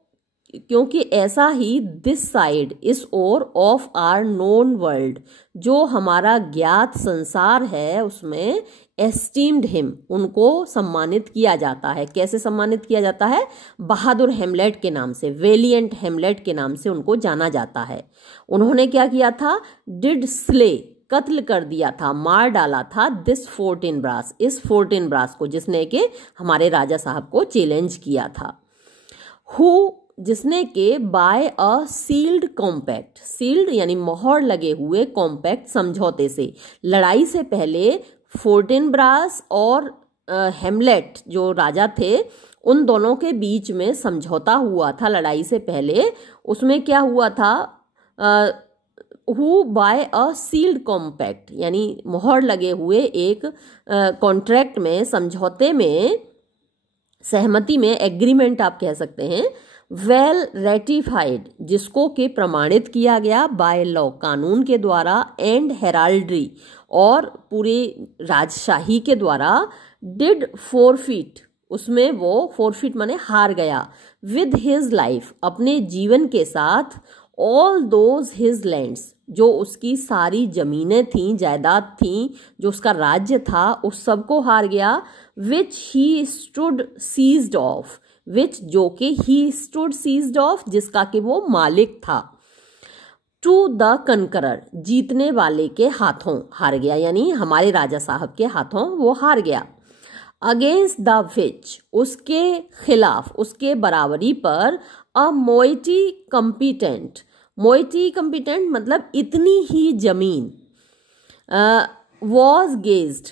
क्योंकि ऐसा ही, दिस साइड, इस ओर, ऑफ आर नोन वर्ल्ड, जो हमारा ज्ञात संसार है उसमें, एस्टीम्ड हिम, उनको सम्मानित किया जाता है, कैसे सम्मानित किया जाता है, बहादुर हेमलेट के नाम से, वेलियंट हेमलेट के नाम से उनको जाना जाता है, उन्होंने क्या किया था, डिड स्ले, कत्ल कर दिया था, मार डाला था दिस फोर्टिनब्रास, इस फोर्टिनब्रास को, जिसने के हमारे राजा साहब को चैलेंज किया था। हु, जिसने के bye a sealed compact, sealed यानी मोहर लगे हुए, कॉम्पैक्ट समझौते से, लड़ाई से पहले फोर्टिनब्रास और हेमलेट जो राजा थे उन दोनों के बीच में समझौता हुआ था लड़ाई से पहले। उसमें क्या हुआ था, who by a sealed compact यानी मोहर लगे हुए एक कॉन्ट्रैक्ट में, समझौते में, सहमति में, एग्रीमेंट आप कह सकते हैं, वेल रेटिफाइड जिसको कि प्रमाणित किया गया, बाय लॉ कानून के द्वारा, एंड हेराल्ड्री और पूरे राजशाही के द्वारा, डिड फोरफिट उसमें वो फोरफिट माने हार गया, विद हिज लाइफ अपने जीवन के साथ, ऑल दोज हिज लैंड्स जो उसकी सारी जमीनें थीं, जायदाद थीं, जो उसका राज्य था, उस सब को हार गया, विच ही स्टूड सीज्ड ऑफ, विच जो कि ही स्टूड सीज्ड ऑफ जिसका कि वो मालिक था, टू द कनकरर जीतने वाले के हाथों हार गया, यानी हमारे राजा साहब के हाथों वो हार गया, अगेंस्ट द विच उसके खिलाफ, उसके बराबरी पर, अ मोइटी कम्पिटेंट, मोइटी कम्पिटेंट मतलब इतनी ही जमीन, वॉज गेज्ड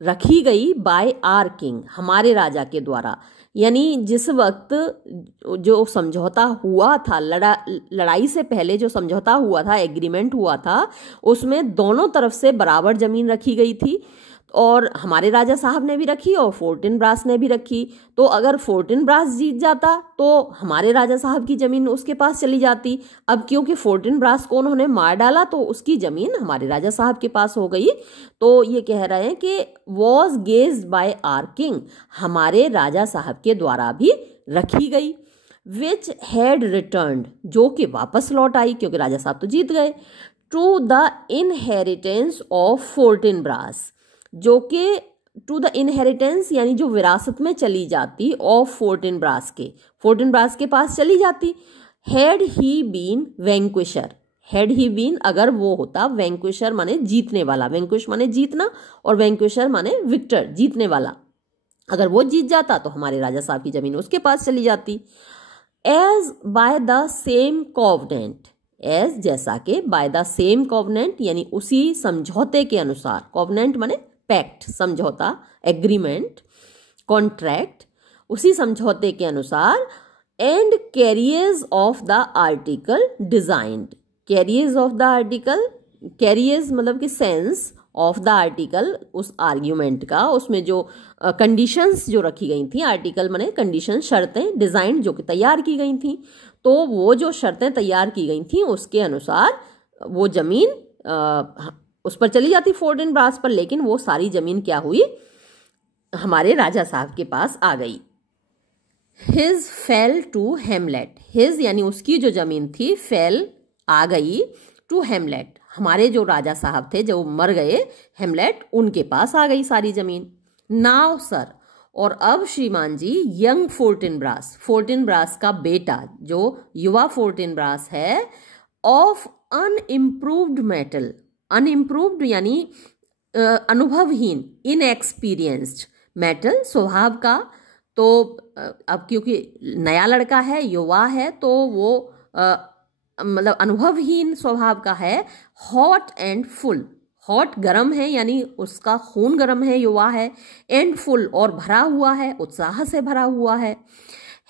रखी गई, बाय आर किंग हमारे राजा के द्वारा, यानी जिस वक्त जो समझौता हुआ था, लड़ाई से पहले जो समझौता हुआ था, एग्रीमेंट हुआ था, उसमें दोनों तरफ से बराबर जमीन रखी गई थी, और हमारे राजा साहब ने भी रखी और फोर्टिनब्रास ने भी रखी। तो अगर फोर्टिनब्रास जीत जाता तो हमारे राजा साहब की जमीन उसके पास चली जाती। अब क्योंकि फोर्टिनब्रास को उन्होंने मार डाला तो उसकी जमीन हमारे राजा साहब के पास हो गई। तो ये कह रहे हैं कि was gaged by our king, हमारे राजा साहब के द्वारा भी रखी गई, विच हैड रिटर्न्ड जो कि वापस लौट आई क्योंकि राजा साहब तो जीत गए, टू द इनहेरिटेंस ऑफ फोर्टिनब्रास जो कि टू द इनहेरिटेंस यानी जो विरासत में चली जाती, ऑफ फोर्टिनब्रास के, फोर्टिनब्रास के पास चली जाती, had he been vanquisher, had he been अगर वो होता, वैंक्विशर माने जीतने वाला, वैंक्विश माने जीतना और वैंक्विशर माने विक्टर जीतने वाला, अगर वो जीत जाता तो हमारे राजा साहब की जमीन उसके पास चली जाती। As by the same covenant, as जैसा कि, बाय द सेम कॉवनेंट यानी उसी समझौते के अनुसार, कॉवनेंट माने पैक्ट, समझौता, एग्रीमेंट, कॉन्ट्रैक्ट, उसी समझौते के अनुसार, and carriers of the article designed, carriers of the article, carriers मतलब कि सेंस ऑफ द आर्टिकल, उस आर्ग्यूमेंट का, उसमें जो कंडीशंस जो रखी गई थी, आर्टिकल माने कंडीशन, शर्तें, डिजाइन जो कि तैयार की गई थी, तो वो जो शर्तें तैयार की गई थी उसके अनुसार वो जमीन उस पर चली जाती, फोर्टिनब्रास पर, लेकिन वो सारी जमीन क्या हुई, हमारे राजा साहब के पास आ गई। His fell to Hamlet, his यानी उसकी जो जमीन थी, फेल आ गई, टू हेमलेट हमारे जो राजा साहब थे जो मर गए, हेमलेट उनके पास आ गई सारी जमीन। नाउ सर, और अब श्रीमान जी, यंग फोर्टिनब्रास, फोर्टिनब्रास का बेटा जो युवा फोर्टिनब्रास है, ऑफ अनइम्प्रूव्ड मेटल, अनइम्प्रूव्ड यानी अनुभवहीन, इनएक्सपीरियंस्ड, मेटल स्वभाव का, तो अब क्योंकि नया लड़का है, युवा है, तो वो मतलब अनुभवहीन स्वभाव का है, हॉट एंड फुल, हॉट गरम है यानी उसका खून गरम है, युवा है, एंड फुल और भरा हुआ है, उत्साह से भरा हुआ है,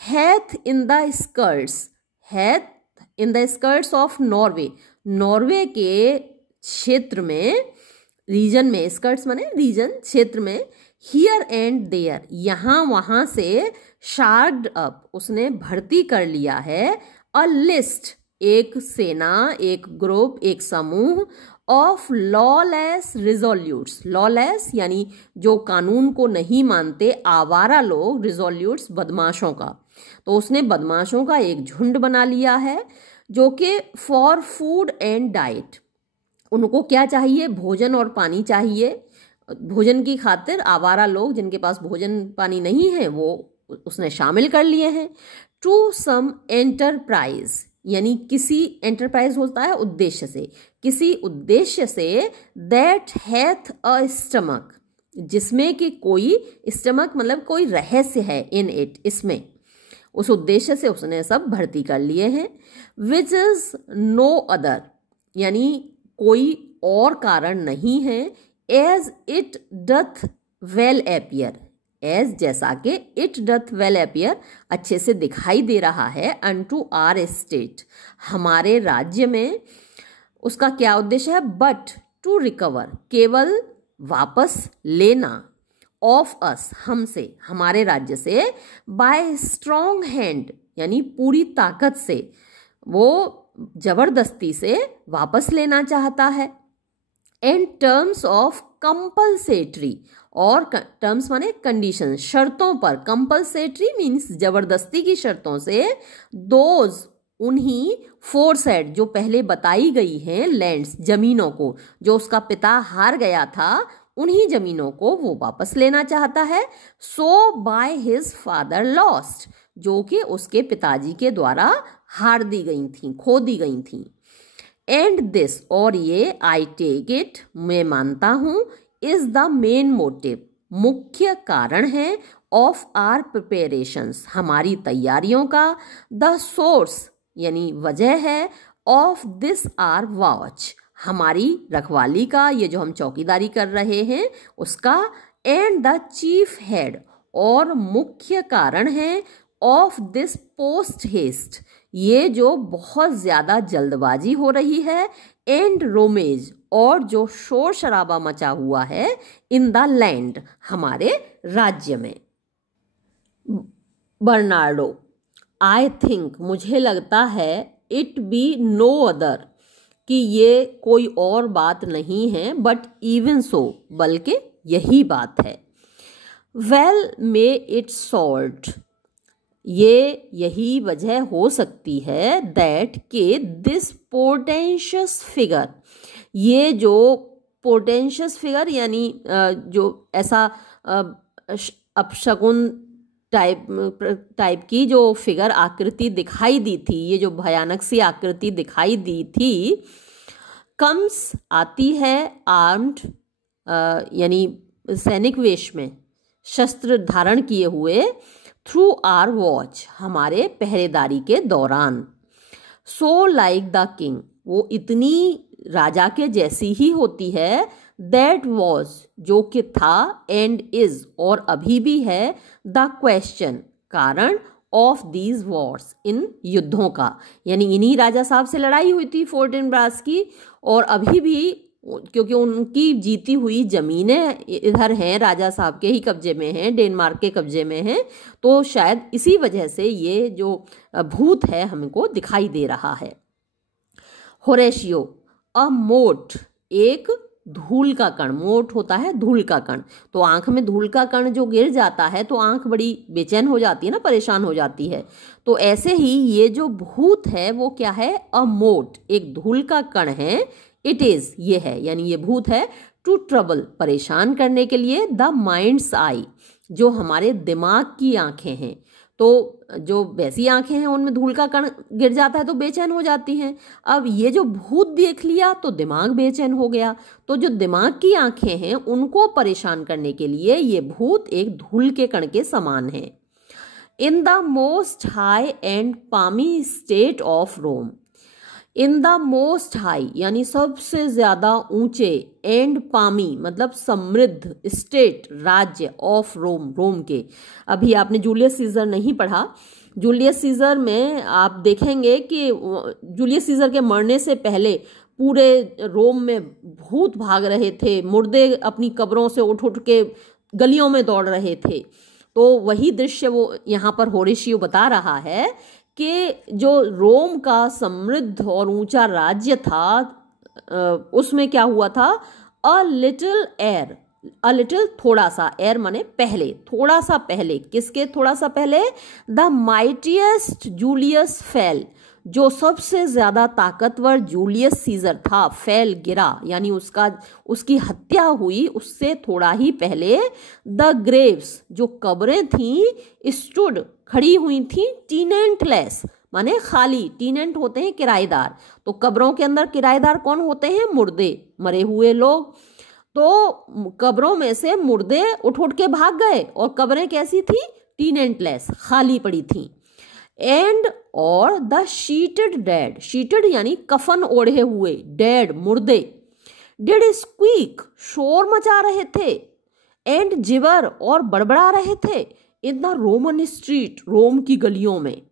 hath in the skirts, hath in the skirts of Norway, Norway के क्षेत्र में, रीजन में, स्कर्ट्स माने रीजन, क्षेत्र में, हियर एंड देयर यहाँ वहां से, शार्ड अप उसने भर्ती कर लिया है, अ लिस्ट एक सेना, एक ग्रुप, एक समूह, ऑफ लॉलेस रिजोल्यूट्स, लॉलेस यानी जो कानून को नहीं मानते, आवारा लोग, रिजोल्यूट्स बदमाशों का, तो उसने बदमाशों का एक झुंड बना लिया है, जो कि फॉर फूड एंड डाइट, उनको क्या चाहिए, भोजन और पानी चाहिए, भोजन की खातिर आवारा लोग जिनके पास भोजन पानी नहीं है वो उसने शामिल कर लिए हैं, टू सम एंटरप्राइज यानी किसी एंटरप्राइज होता है उद्देश्य से, किसी उद्देश्य से, दैट हैथ अ स्टमक, जिसमें कि कोई स्टमक मतलब कोई रहस्य है, इन इट, इसमें, उस उद्देश्य से उसने सब भर्ती कर लिए हैं। विच इज नो अदर, यानी कोई और कारण नहीं है, as it doth well appear, as जैसा कि इट डथ वेल एपियर अच्छे से दिखाई दे रहा है, अनटू आर स्टेट, हमारे राज्य में। उसका क्या उद्देश्य है, बट टू रिकवर, केवल वापस लेना, ऑफ अस, हमसे, हमारे राज्य से, बाय स्ट्रॉन्ग हैंड, यानी पूरी ताकत से, वो जबरदस्ती से वापस लेना चाहता है। एंड टर्म्स ऑफ कंपलसेटरी, और टर्म्स माने कंडीशन, शर्तों पर, कंपलसेटरी मीन्स जबरदस्ती की शर्तों से, दोज, उन्हीं, फोरसेड, जो पहले बताई गई हैं, लैंड्स, जमीनों को, जो उसका पिता हार गया था, उन्हीं जमीनों को वो वापस लेना चाहता है। सो बाय हिज फादर लॉस्ट, जो कि उसके पिताजी के द्वारा हार दी गई थी, खो दी गई थी। एंड दिस, और ये, आई टेक इट, मैं मानता हूं, इज द मेन मोटिव, मुख्य कारण है, ऑफ आर प्रिपरेशंस, हमारी तैयारियों का, द सोर्स, यानी वजह है, ऑफ दिस आर वॉच, हमारी रखवाली का, ये जो हम चौकीदारी कर रहे हैं उसका, एंड द चीफ हेड, और मुख्य कारण है, ऑफ दिस पोस्ट हेस्ट, ये जो बहुत ज्यादा जल्दबाजी हो रही है, एंड रोमेज, और जो शोर शराबा मचा हुआ है, इन द लैंड, हमारे राज्य में। बर्नार्डो, आई थिंक, मुझे लगता है, इट बी नो अदर, कि ये कोई और बात नहीं है, बट इवन सो, बल्कि यही बात है। वेल मे इट सॉल्ट, ये यही वजह हो सकती है, दैट के दिस पोर्टेंशियस फिगर, ये जो पोर्टेंशियस फिगर, यानी जो ऐसा अपशगुन टाइप की जो फिगर, आकृति दिखाई दी थी, ये जो भयानक सी आकृति दिखाई दी थी, कम्स, आती है, आर्म्ड, यानी सैनिक वेश में, शस्त्र धारण किए हुए, थ्रू आर वॉच, हमारे पहरेदारी के दौरान। सो लाइक द किंग, वो इतनी राजा के जैसी ही होती है, दैट वॉज, जो कि था, एंड इज, और अभी भी है, द क्वेश्चन, कारण, ऑफ दीज वॉर्स, इन युद्धों का, यानी इन्हीं राजा साहब से लड़ाई हुई थी फोर्टिनब्रास की, और अभी भी, क्योंकि उनकी जीती हुई जमीनें इधर हैं, राजा साहब के ही कब्जे में हैं, डेनमार्क के कब्जे में हैं, तो शायद इसी वजह से ये जो भूत है हमको दिखाई दे रहा है। होरेशियो, अ मोट, एक धूल का कण, मोट होता है धूल का कण, तो आंख में धूल का कण जो गिर जाता है तो आंख बड़ी बेचैन हो जाती है ना, परेशान हो जाती है। तो ऐसे ही ये जो भूत है वो क्या है, अ मोट, एक धूल का कण है, इट इज, ये है, यानी ये भूत है, टू ट्रबल, परेशान करने के लिए, द माइंड्स आई, जो हमारे दिमाग की आंखें हैं। तो जो वैसी आंखें हैं उनमें धूल का कण गिर जाता है तो बेचैन हो जाती हैं। अब ये जो भूत देख लिया तो दिमाग बेचैन हो गया, तो जो दिमाग की आंखें हैं उनको परेशान करने के लिए ये भूत एक धूल के कण के समान है। In the most high and palmy state of Rome, in the most high यानी सबसे ज्यादा ऊंचे, एंड पामी मतलब समृद्ध, स्टेट राज्य, ऑफ रोम, रोम के। अभी आपने जूलियस सीजर नहीं पढ़ा, जूलियस सीजर में आप देखेंगे कि जूलियस सीजर के मरने से पहले पूरे रोम में भूत भाग रहे थे, मुर्दे अपनी कब्रों से उठ उठ के गलियों में दौड़ रहे थे। तो वही दृश्य वो यहाँ पर होरेशियो बता रहा है कि जो रोम का समृद्ध और ऊंचा राज्य था, उसमें क्या हुआ था, a little air, a little थोड़ा सा, एयर माने पहले, थोड़ा सा पहले, किसके थोड़ा सा पहले, द माइटिएस्ट जूलियस फेल, जो सबसे ज्यादा ताकतवर जूलियस सीजर था, फेल गिरा, यानी उसकी हत्या हुई उससे थोड़ा ही पहले, द ग्रेव्स जो कब्रें थीं, स्टूड खड़ी हुई थी, टीनेंटलेस माने खाली, टीनेंट होते हैं किराएदार। तो कब्रों के अंदर किराएदार कौन होते हैं? मुर्दे, मरे हुए लोग। तो कब्रों में से मुर्दे उठ उठ के भाग गए और कब्रें कैसी थी? टीनेंटलेस, खाली पड़ी थी। एंड और द शीटेड डेड, शीटेड यानी कफन ओढ़े हुए, डेड मुर्दे, डिड स्क्वीक शोर मचा रहे थे, एंड जिबर और बड़बड़ा रहे थे इन द रोमन स्ट्रीट, रोम की गलियों में।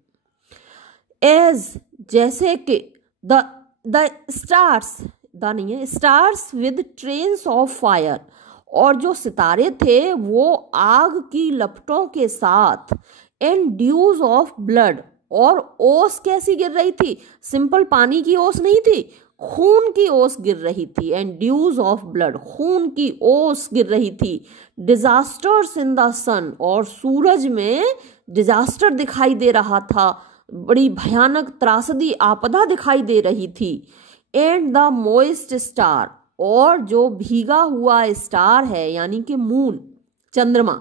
एज जैसे कि द स्टार्स, द नहीं है, stars with trains of fire, और जो सितारे थे वो आग की लपटों के साथ, एंड ड्यूज ऑफ ब्लड, और ओस कैसी गिर रही थी? सिंपल पानी की ओस नहीं थी, खून की ओस गिर रही थी। एंड ड्यूज ऑफ ब्लड, खून की ओस गिर रही थी। डिजास्टर्स इन द सन, और सूरज में डिजास्टर दिखाई दे रहा था, बड़ी भयानक त्रासदी, आपदा दिखाई दे रही थी। एंड द मोइस्ट स्टार, और जो भीगा हुआ स्टार है यानी कि मून, चंद्रमा,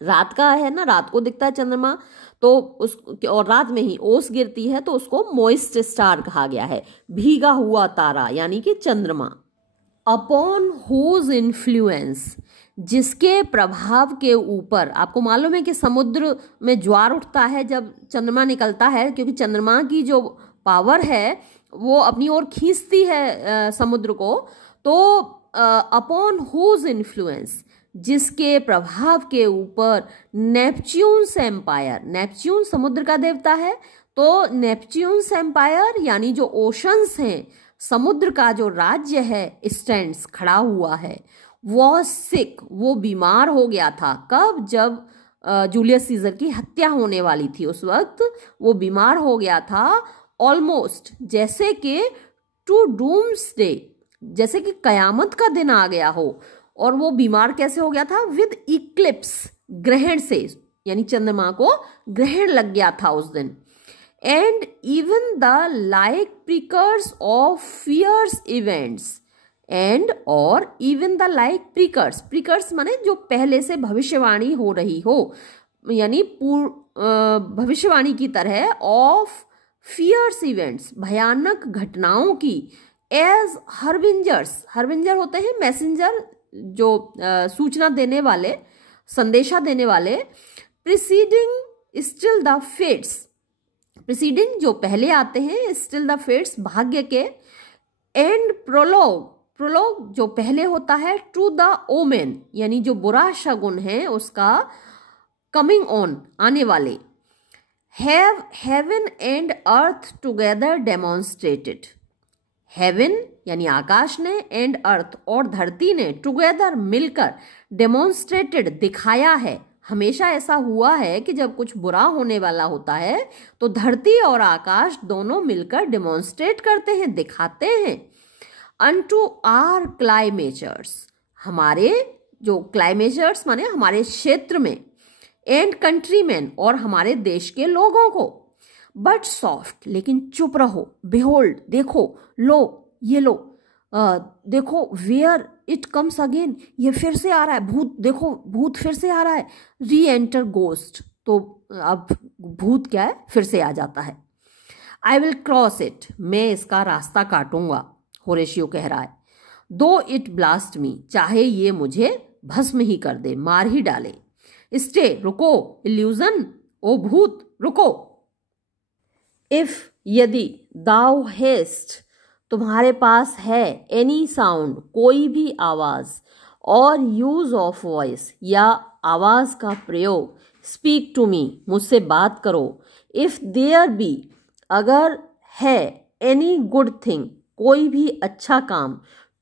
रात का है ना, रात को दिखता है चंद्रमा, तो उस और रात में ही ओस गिरती है तो उसको मोइस्ट स्टार कहा गया है, भीगा हुआ तारा यानी कि चंद्रमा। अपॉन हुज इन्फ्लुएंस, जिसके प्रभाव के ऊपर, आपको मालूम है कि समुद्र में ज्वार उठता है जब चंद्रमा निकलता है, क्योंकि चंद्रमा की जो पावर है वो अपनी ओर खींचती है समुद्र को। तो अपॉन हुज इन्फ्लुएंस, जिसके प्रभाव के ऊपर नेपच्यून्स एम्पायर, नेपच्यून समुद्र का देवता है, तो नेपच्यून्स एम्पायर यानी जो ओशंस हैं, समुद्र का जो राज्य है, स्टैंड्स खड़ा हुआ है। वॉज सिक, वो बीमार हो गया था। कब? जब जूलियस सीजर की हत्या होने वाली थी उस वक्त वो बीमार हो गया था। ऑलमोस्ट, जैसे कि टू डूम्सडे, जैसे कि कयामत का दिन आ गया हो। और वो बीमार कैसे हो गया था? विद इक्लिप्स, ग्रहण से, यानी चंद्रमा को ग्रहण लग गया था उस दिन। And even the like precurse of fierce events, and और even the like precurse, precurse माने जो पहले से भविष्यवाणी हो रही हो, यानी भविष्यवाणी की तरह, ऑफ फियर्स इवेंट्स, भयानक घटनाओं की, एज हर्बिंजर्स, हर्बिंजर होते हैं मैसेंजर, जो सूचना देने वाले, संदेशा देने वाले। Preceding still the fates, preceding जो पहले आते हैं, स्टिल द फेट्स भाग्य के। एंड प्रोलॉग, प्रोलॉग जो पहले होता है, टू द ओमेन यानी जो बुरा शगुन है उसका, कमिंग ऑन आने वाले। Have heaven and earth together demonstrated, heaven यानी आकाश ने, एंड अर्थ और धरती ने, टुगेदर मिलकर, डेमोन्स्ट्रेटेड दिखाया है। हमेशा ऐसा हुआ है कि जब कुछ बुरा होने वाला होता है तो धरती और आकाश दोनों मिलकर डेमोन्स्ट्रेट करते हैं, दिखाते हैं। अनटू आर क्लाइमेचर्स, हमारे जो क्लाइमेचर्स माने हमारे क्षेत्र में, एंड कंट्रीमैन और हमारे देश के लोगों को। बट सॉफ्ट, लेकिन चुप रहो। बिहोल्ड, देखो, लो, ये लो, देखो, वेयर इट कम्स अगेन, ये फिर से आ रहा है, भूत, देखो भूत फिर से आ रहा है। री एंटर गोस्ट, तो अब भूत क्या है? फिर से आ जाता है। आई विल क्रॉस इट, मैं इसका रास्ता काटूंगा, होरेशियो कह रहा है। दो इट ब्लास्ट मी, चाहे ये मुझे भस्म ही कर दे, मार ही डाले। स्टे, रुको। इल्यूजन, ओ भूत रुको। इफ, यदि, दाउ हेस्ट, तुम्हारे पास है, एनी साउंड, कोई भी आवाज, और यूज ऑफ वॉइस या आवाज का प्रयोग, स्पीक टू मी, मुझसे बात करो। इफ देयर बी, अगर है, एनी गुड थिंग, कोई भी अच्छा काम,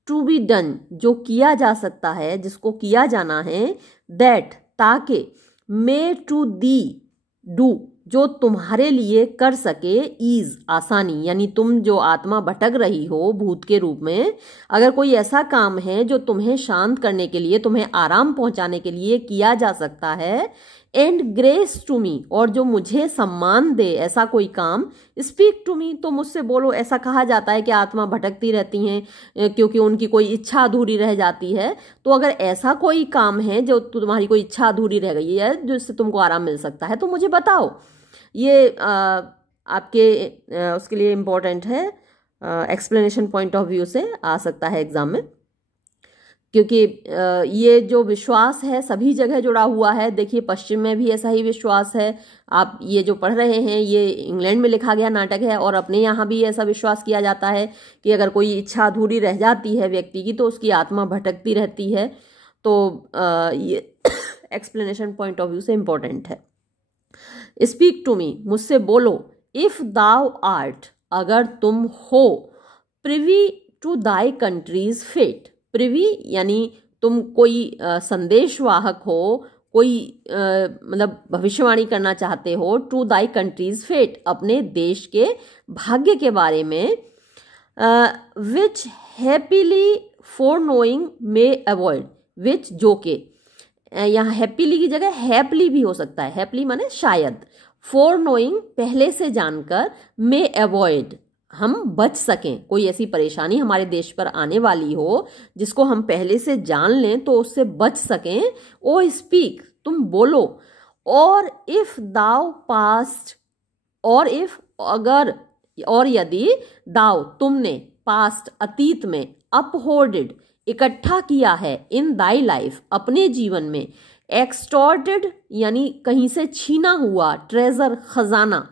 टू बी डन, जो किया जा सकता है, जिसको किया जाना है, दैट, ताकि, मे टू दी, डू, जो तुम्हारे लिए कर सके, ईज, आसानी, यानी तुम जो आत्मा भटक रही हो भूत के रूप में, अगर कोई ऐसा काम है जो तुम्हें शांत करने के लिए, तुम्हें आराम पहुंचाने के लिए किया जा सकता है। एंड ग्रेस टू मी, और जो मुझे सम्मान दे, ऐसा कोई काम, स्पीक टू मी, तो मुझसे बोलो। ऐसा कहा जाता है कि आत्मा भटकती रहती हैं क्योंकि उनकी कोई इच्छा अधूरी रह जाती है। तो अगर ऐसा कोई काम है जो तुम्हारी कोई इच्छा अधूरी रह गई है जिससे तुमको आराम मिल सकता है, तो मुझे बताओ। ये आपके उसके लिए इम्पोर्टेंट है, एक्सप्लेनेशन पॉइंट ऑफ व्यू से आ सकता है एग्जाम में, क्योंकि ये जो विश्वास है सभी जगह जुड़ा हुआ है। देखिए पश्चिम में भी ऐसा ही विश्वास है। आप ये जो पढ़ रहे हैं ये इंग्लैंड में लिखा गया नाटक है, और अपने यहाँ भी ऐसा विश्वास किया जाता है कि अगर कोई इच्छा अधूरी रह जाती है व्यक्ति की तो उसकी आत्मा भटकती रहती है। तो ये एक्सप्लेनेशन पॉइंट ऑफ व्यू से इम्पोर्टेंट है। स्पीक टू मी, मुझसे बोलो। इफ दाउ आर्ट, अगर तुम हो। Privy to thy country's fate, privy यानी तुम कोई संदेशवाहक हो, कोई मतलब भविष्यवाणी करना चाहते हो। टू दाई कंट्रीज फेट, अपने देश के भाग्य के बारे में। Which happily foreknowing may avoid, which जो के, यहाँ हैप्पीली की जगह हैप्पली भी हो सकता है। हैप्पली माने शायद, फॉर नोइंग पहले से जानकर, मे अवॉइड हम बच सकें। कोई ऐसी परेशानी हमारे देश पर आने वाली हो जिसको हम पहले से जान लें तो उससे बच सकें। ओ स्पीक, तुम बोलो। और इफ दाउ पास्ट, और इफ अगर, और यदि, दाउ तुमने, पास्ट अतीत में, अपहोर्डेड इकट्ठा किया है, इन दाई लाइफ अपने जीवन में, एक्सटॉर्टेड यानी कहीं से छीना हुआ, ट्रेजर खजाना,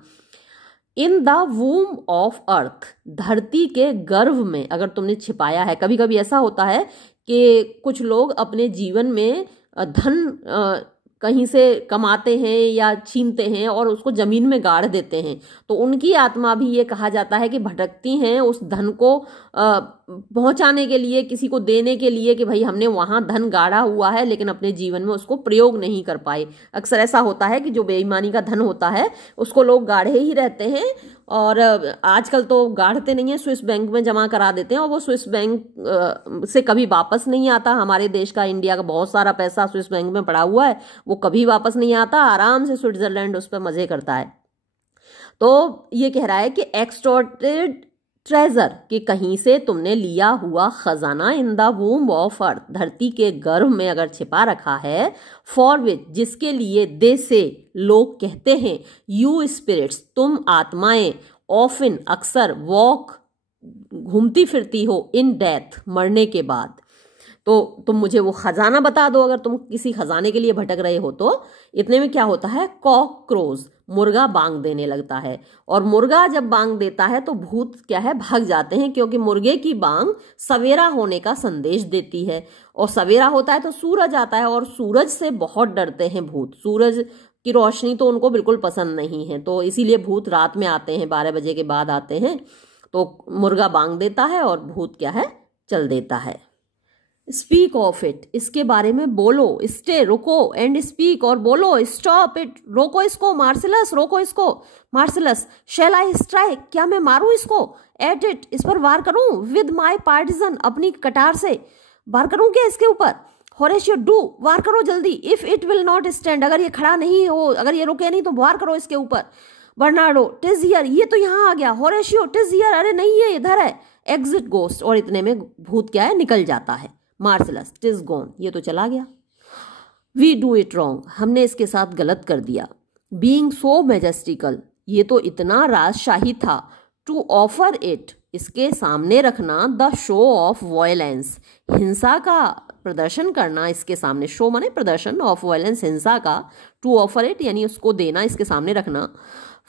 इन द वूम ऑफ अर्थ धरती के गर्भ में अगर तुमने छिपाया है। कभी कभी ऐसा होता है कि कुछ लोग अपने जीवन में धन कहीं से कमाते हैं या छीनते हैं और उसको जमीन में गाड़ देते हैं, तो उनकी आत्मा भी ये कहा जाता है कि भटकती हैं उस धन को पहुंचाने के लिए, किसी को देने के लिए, कि भाई हमने वहां धन गाड़ा हुआ है लेकिन अपने जीवन में उसको प्रयोग नहीं कर पाए। अक्सर ऐसा होता है कि जो बेईमानी का धन होता है उसको लोग गाढ़े ही रहते हैं, और आजकल तो गाढ़ते नहीं है, स्विस बैंक में जमा करा देते हैं और वो स्विस बैंक से कभी वापस नहीं आता। हमारे देश का, इंडिया का बहुत सारा पैसा स्विस बैंक में पड़ा हुआ है, वो कभी वापस नहीं आता। आराम से स्विट्जरलैंड उस पर मजे करता है। तो ये कह रहा है कि एक्सटॉर्टेड ट्रेजर, कि कहीं से तुमने लिया हुआ खजाना, इन द वूम ऑफ अर्थ धरती के गर्भ में अगर छिपा रखा है, फॉर विच जिसके लिए, दे से लोग कहते हैं, यू स्पिरिट्स तुम आत्माएं, ऑफन अक्सर, वॉक घूमती फिरती हो, इन डेथ मरने के बाद। तो तुम मुझे वो खजाना बता दो अगर तुम किसी खजाने के लिए भटक रहे हो तो। इतने में क्या होता है, कॉक क्रोज, मुर्गा बांग देने लगता है, और मुर्गा जब बांग देता है तो भूत क्या है, भाग जाते हैं, क्योंकि मुर्गे की बांग सवेरा होने का संदेश देती है, और सवेरा होता है तो सूरज आता है, और सूरज से बहुत डरते हैं भूत। सूरज की रोशनी तो उनको बिल्कुल पसंद नहीं है, तो इसीलिए भूत रात में आते हैं, 12 बजे के बाद आते हैं। तो मुर्गा बांग देता है और भूत क्या है, चल देता है। स्पीक ऑफ इट, इसके बारे में बोलो। स्टे रुको, एंड स्पीक और बोलो। स्टॉप इट, रोको इसको। मार्सिलस, रोको इसको। मार्सिलस, शैल आई स्ट्राइक, क्या मैं मारूं इसको। एट इट, इस पर वार करूं। विद माई पार्टिजन, अपनी कटार से वार करूं क्या इसके ऊपर। होरेशियो, डू, वार करो जल्दी। If it will not stand, अगर ये खड़ा नहीं हो, अगर ये रुके नहीं तो वार करो इसके ऊपर। बर्नार्डो, टिज हियर, ये तो यहाँ आ गया। होरेशियो, टिज हियर, अरे नहीं ये इधर है। एग्जिट गोस्ट, और इतने में भूत क्या है, निकल जाता है। मार्सिलस, टिज गॉन, ये तो चला गया। वी डू इट रॉन्ग, हमने इसके साथ गलत कर दिया। बीइंग सो मैजेस्टिकल, ये तो इतना राजशाही था। टू ऑफर इट, इसके सामने रखना। द शो ऑफ वायलेंस, हिंसा का प्रदर्शन करना इसके सामने। शो माने प्रदर्शन, ऑफ वायलेंस हिंसा का। टू ऑफर इट यानी उसको देना, इसके सामने रखना।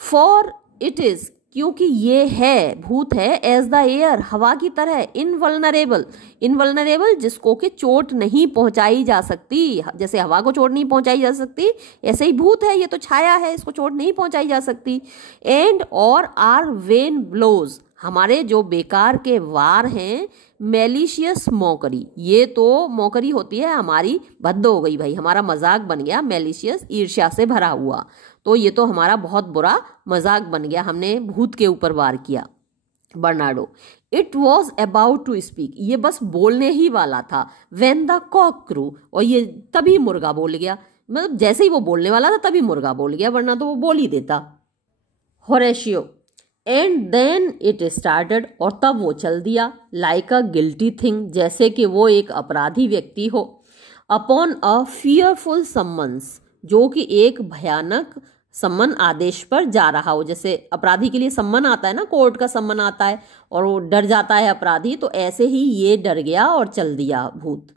फॉर इट इज, क्योंकि ये है, भूत है, एज द एयर, हवा की तरह। इनवल्नरेबल, इनवल्नरेबल जिसको कि चोट नहीं पहुंचाई जा सकती। जैसे हवा को चोट नहीं पहुंचाई जा सकती, ऐसे ही भूत है, ये तो छाया है, इसको चोट नहीं पहुंचाई जा सकती। एंड और आर वेन ब्लोज, हमारे जो बेकार के वार हैं। मेलिशियस मौकरी, ये तो मौकरी होती है हमारी, भद्द हो गई भाई, हमारा मजाक बन गया। मेलिशियस, ईर्ष्या से भरा हुआ, तो ये तो हमारा बहुत बुरा मजाक बन गया, हमने भूत के ऊपर वार किया। Bernardo, it was about to speak, ये बस बोलने ही वाला था। व्हेन द कॉक क्रू, और ये तभी मुर्गा बोल गया, मतलब जैसे ही वो बोलने वाला था तभी मुर्गा बोल गया, वरना तो वो बोल ही देता। Horatio, and then it started, और तब वो चल दिया। लाइक अ गिल्टी थिंग, जैसे कि वो एक अपराधी व्यक्ति हो। अपॉन अ फियरफुल समन्स, जो कि एक भयानक सम्मन आदेश पर जा रहा हो। जैसे अपराधी के लिए सम्मन आता है ना, कोर्ट का सम्मन आता है और वो डर जाता है अपराधी, तो ऐसे ही ये डर गया और चल दिया भूत।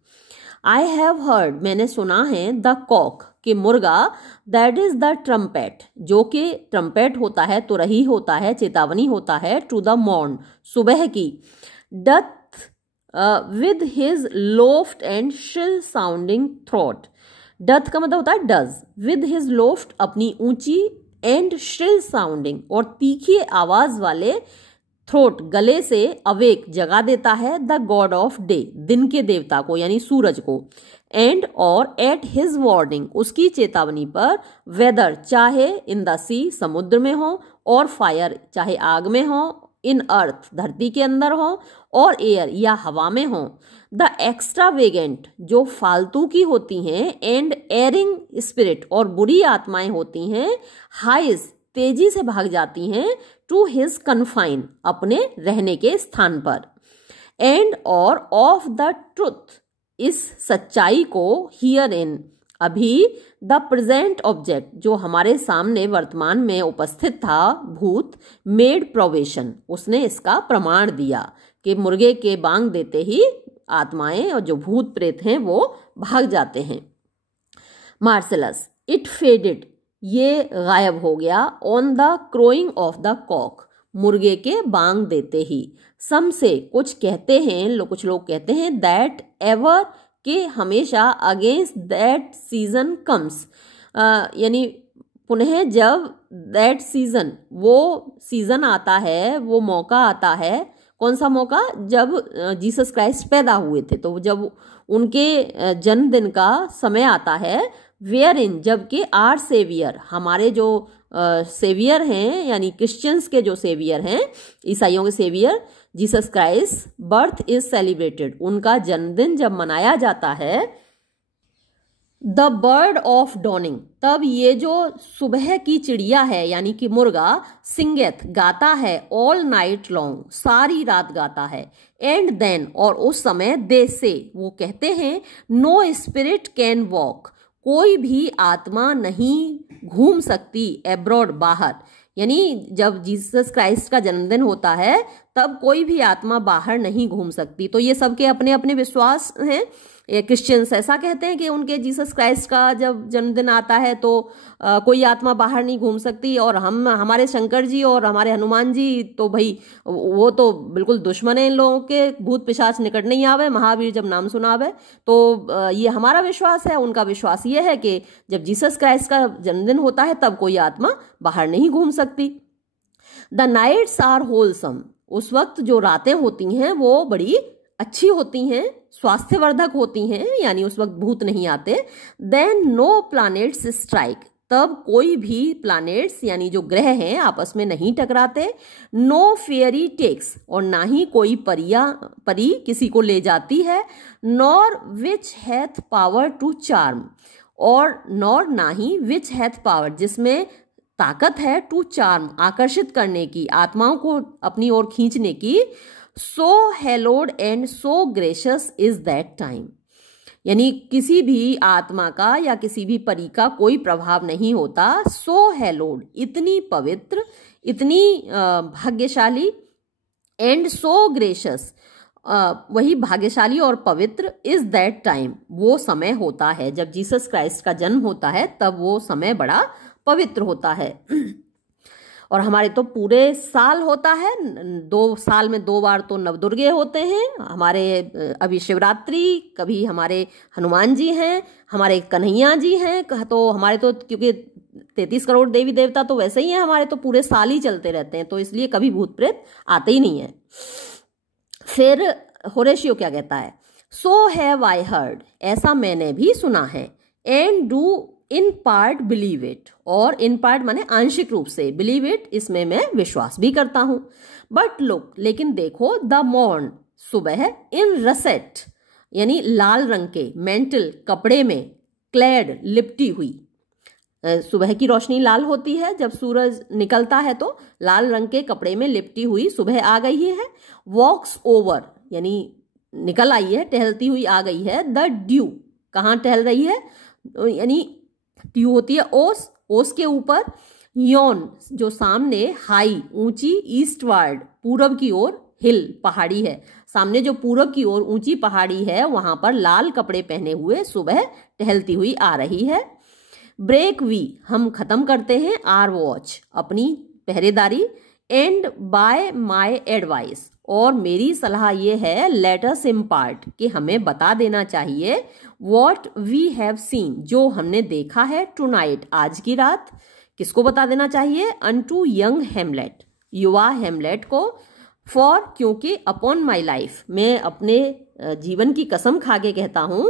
आई हैव हर्ड, मैंने सुना है, द कॉक, कि मुर्गा, दैट इज द ट्रम्पेट, जो कि ट्रम्पेट होता है, तुरही होता है, चेतावनी होता है, टू द मॉर्न, सुबह की, doth with his loft and शिल साउंडिंग थ्रोट, डथ का मतलब होता है डज, विद हिज लोफ्ट अपनी ऊंची, एंड श्रिल साउंडिंग और तीखी आवाज वाले, थ्रोट गले से, अवेक जगा देता है, द गॉड ऑफ डे दिन के देवता को यानी सूरज को, एंड और एट हिज वार्निंग उसकी चेतावनी पर, वेदर चाहे इन द सी समुद्र में हो, और फायर चाहे आग में हो, इन अर्थ धरती के अंदर हो, और एयर या हवा में हो, द एक्स्ट्रावेगेंट जो फालतू की होती हैं, एंड एरिंग स्पिरिट और बुरी आत्माएं होती हैं, हाइज तेजी से भाग जाती हैं, टू हिज कन्फाइन अपने रहने के स्थान पर, एंड और ऑफ द ट्रुथ इस सच्चाई को, हियर इन अभी, द प्रेजेंट ऑब्जेक्ट जो हमारे सामने वर्तमान में उपस्थित था, भूत, मेड प्रोवेशन उसने इसका प्रमाण दिया कि मुर्गे के बांग देते ही आत्माएं और जो भूत प्रेत हैं वो भाग जाते हैं। मार्सेलस, इट फेडेड ये गायब हो गया, on the crowing of the cock मुर्गे के बांग देते ही, सम से कुछ कहते हैं, कुछ लोग कहते हैं, दैट एवर के हमेशा, अगेंस्ट दैट सीजन कम्स यानी पुनः जब दैट सीजन वो सीजन आता है, वो मौका आता है, कौन सा मौका, जब जीसस क्राइस्ट पैदा हुए थे, तो जब उनके जन्मदिन का समय आता है, वेयर इन जबकि आर सेवियर हमारे जो सेवियर हैं यानी क्रिश्चियंस के जो सेवियर हैं, ईसाइयों के saviour Jesus Christ, birth is celebrated उनका जन्मदिन जब मनाया जाता है, द बर्ड ऑफ डॉनिंग तब ये जो सुबह की चिड़िया है यानी कि मुर्गा, सिंगेथ गाता है, ऑल नाइट लॉन्ग सारी रात गाता है, एंड देन और उस समय, दे से वो कहते हैं, नो स्पिरिट कैन वॉक कोई भी आत्मा नहीं घूम सकती, एब्रॉड बाहर, यानी जब जीसस क्राइस्ट का जन्मदिन होता है तब कोई भी आत्मा बाहर नहीं घूम सकती। तो ये सबके अपने अपने विश्वास हैं। ये क्रिश्चियंस ऐसा कहते हैं कि उनके जीसस क्राइस्ट का जब जन्मदिन आता है तो कोई आत्मा बाहर नहीं घूम सकती, और हमारे शंकर जी और हमारे हनुमान जी तो भाई वो तो बिल्कुल दुश्मन है इन लोगों के, भूत पिशाच निकट नहीं आवे, महावीर जब नाम सुनावे। तो ये हमारा विश्वास है, उनका विश्वास ये है कि जब जीसस क्राइस्ट का जन्मदिन होता है तब कोई आत्मा बाहर नहीं घूम सकती। द नाइट्स आर होलसम उस वक्त जो रातें होती हैं वो बड़ी अच्छी होती हैं, स्वास्थ्यवर्धक होती हैं, यानी उस वक्त भूत नहीं आते। देन नो प्लैनेट्स स्ट्राइक तब कोई भी प्लैनेट्स यानी जो ग्रह हैं आपस में नहीं टकराते। नो फेयरी टेक्स और ना ही कोई परी किसी को ले जाती है। Nor witch hath power to charm और नॉर ना ही विच हैथ पावर जिसमें ताकत है, टू चार्म आकर्षित करने की, आत्माओं को अपनी ओर खींचने की। So hallowed and so gracious is that time यानी किसी भी आत्मा का या किसी भी परी का कोई प्रभाव नहीं होता। सो हेलोड इतनी पवित्र, इतनी भाग्यशाली, एंड सो ग्रेशियस वही भाग्यशाली और पवित्र, इज दैट टाइम वो समय होता है जब जीसस क्राइस्ट का जन्म होता है, तब वो समय बड़ा पवित्र होता है। और हमारे तो पूरे साल होता है, 2 साल में 2 बार तो नवदुर्गे होते हैं हमारे, अभी शिवरात्रि, कभी हमारे हनुमान जी हैं, हमारे कन्हैया जी हैं, तो हमारे तो क्योंकि 33 करोड़ देवी देवता तो वैसे ही हैं, हमारे तो पूरे साल ही चलते रहते हैं, तो इसलिए कभी भूत प्रेत आते ही नहीं है। फिर होरेशियो क्या कहता है, सो हैव आई हर्ड ऐसा मैंने भी सुना है, and do in part believe it और इन पार्ट माने आंशिक रूप से, बिलीव इट इसमें मैं विश्वास भी करता हूं। बट लुक लेकिन देखो, द मॉर्न सुबह, इन रसेट यानी लाल रंग के, मेंटल कपड़े में, क्लेड लिपटी हुई, सुबह की रोशनी लाल होती है, जब सूरज निकलता है तो लाल रंग के कपड़े में लिपटी हुई सुबह आ गई है। वॉक्स ओवर यानी निकल आई है, टहलती हुई आ गई है। द ड्यू कहाँ टहल रही है, यानी ड्यू होती है ओस, ओस के ऊपर, योन जो सामने, हाई ऊंची, ईस्टवर्ड पूरब की ओर, हिल पहाड़ी है। सामने जो पूरब की ओर ऊंची पहाड़ी है वहां पर लाल कपड़े पहने हुए सुबह टहलती हुई आ रही है। ब्रेक वी हम खत्म करते हैं आर वॉच अपनी पहरेदारी, एंड बाय माय एडवाइस और मेरी सलाह ये है, लेट अस इम्पार्ट कि हमें बता देना चाहिए, व्हाट वी हैव सीन जो हमने देखा है, टुनाइट जीवन की रात। किसको बता देना चाहिए? अनटू यंग हेमलेट युवा हेमलेट को, फॉर क्योंकि, अपॉन माई लाइफ मैं अपने जीवन की कसम खा के कहता हूं,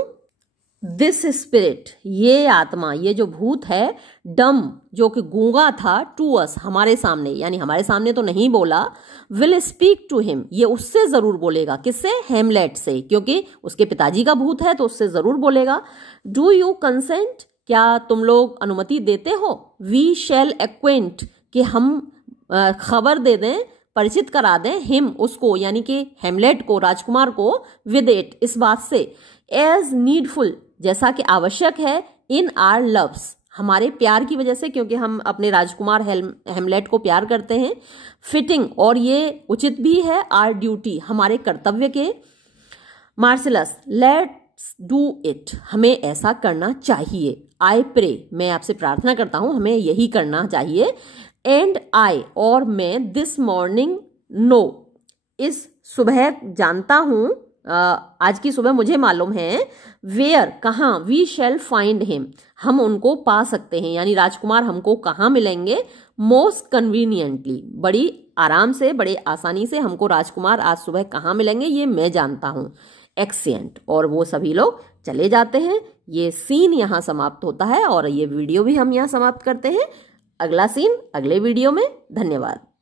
दिस स्पिरिट ये आत्मा, ये जो भूत है, डम जो कि गूंगा था, टू अस हमारे सामने, यानी हमारे सामने तो नहीं बोला, विल स्पीक टू हिम ये उससे जरूर बोलेगा। किससे? हेमलेट से, क्योंकि उसके पिताजी का भूत है तो उससे जरूर बोलेगा। डू यू कंसेंट क्या तुम लोग अनुमति देते हो? वी शैल एक्वेंट कि हम खबर दे दें, परिचित करा दें, हिम उसको यानी कि हेमलेट को, राजकुमार को, विद इट इस बात से, एज नीडफुल जैसा कि आवश्यक है, इन आर लव्स हमारे प्यार की वजह से, क्योंकि हम अपने राजकुमार हेमलेट को प्यार करते हैं, फिटिंग और ये उचित भी है, आर ड्यूटी हमारे कर्तव्य के, मार्सिलस लेट्स डू इट हमें ऐसा करना चाहिए, आई प्रे मैं आपसे प्रार्थना करता हूं हमें यही करना चाहिए, एंड आई और मैं, दिस मॉर्निंग नो इस सुबह जानता हूं, आज की सुबह मुझे मालूम है, वेयर कहाँ, वी शैल फाइंड हिम हम उनको पा सकते हैं, यानी राजकुमार हमको कहाँ मिलेंगे, मोस्ट कन्वीनियंटली बड़ी आराम से, बड़े आसानी से हमको राजकुमार आज सुबह कहाँ मिलेंगे ये मैं जानता हूँ, एक्सेंट। और वो सभी लोग चले जाते हैं। ये सीन यहाँ समाप्त होता है और ये वीडियो भी हम यहाँ समाप्त करते हैं। अगला सीन अगले वीडियो में। धन्यवाद।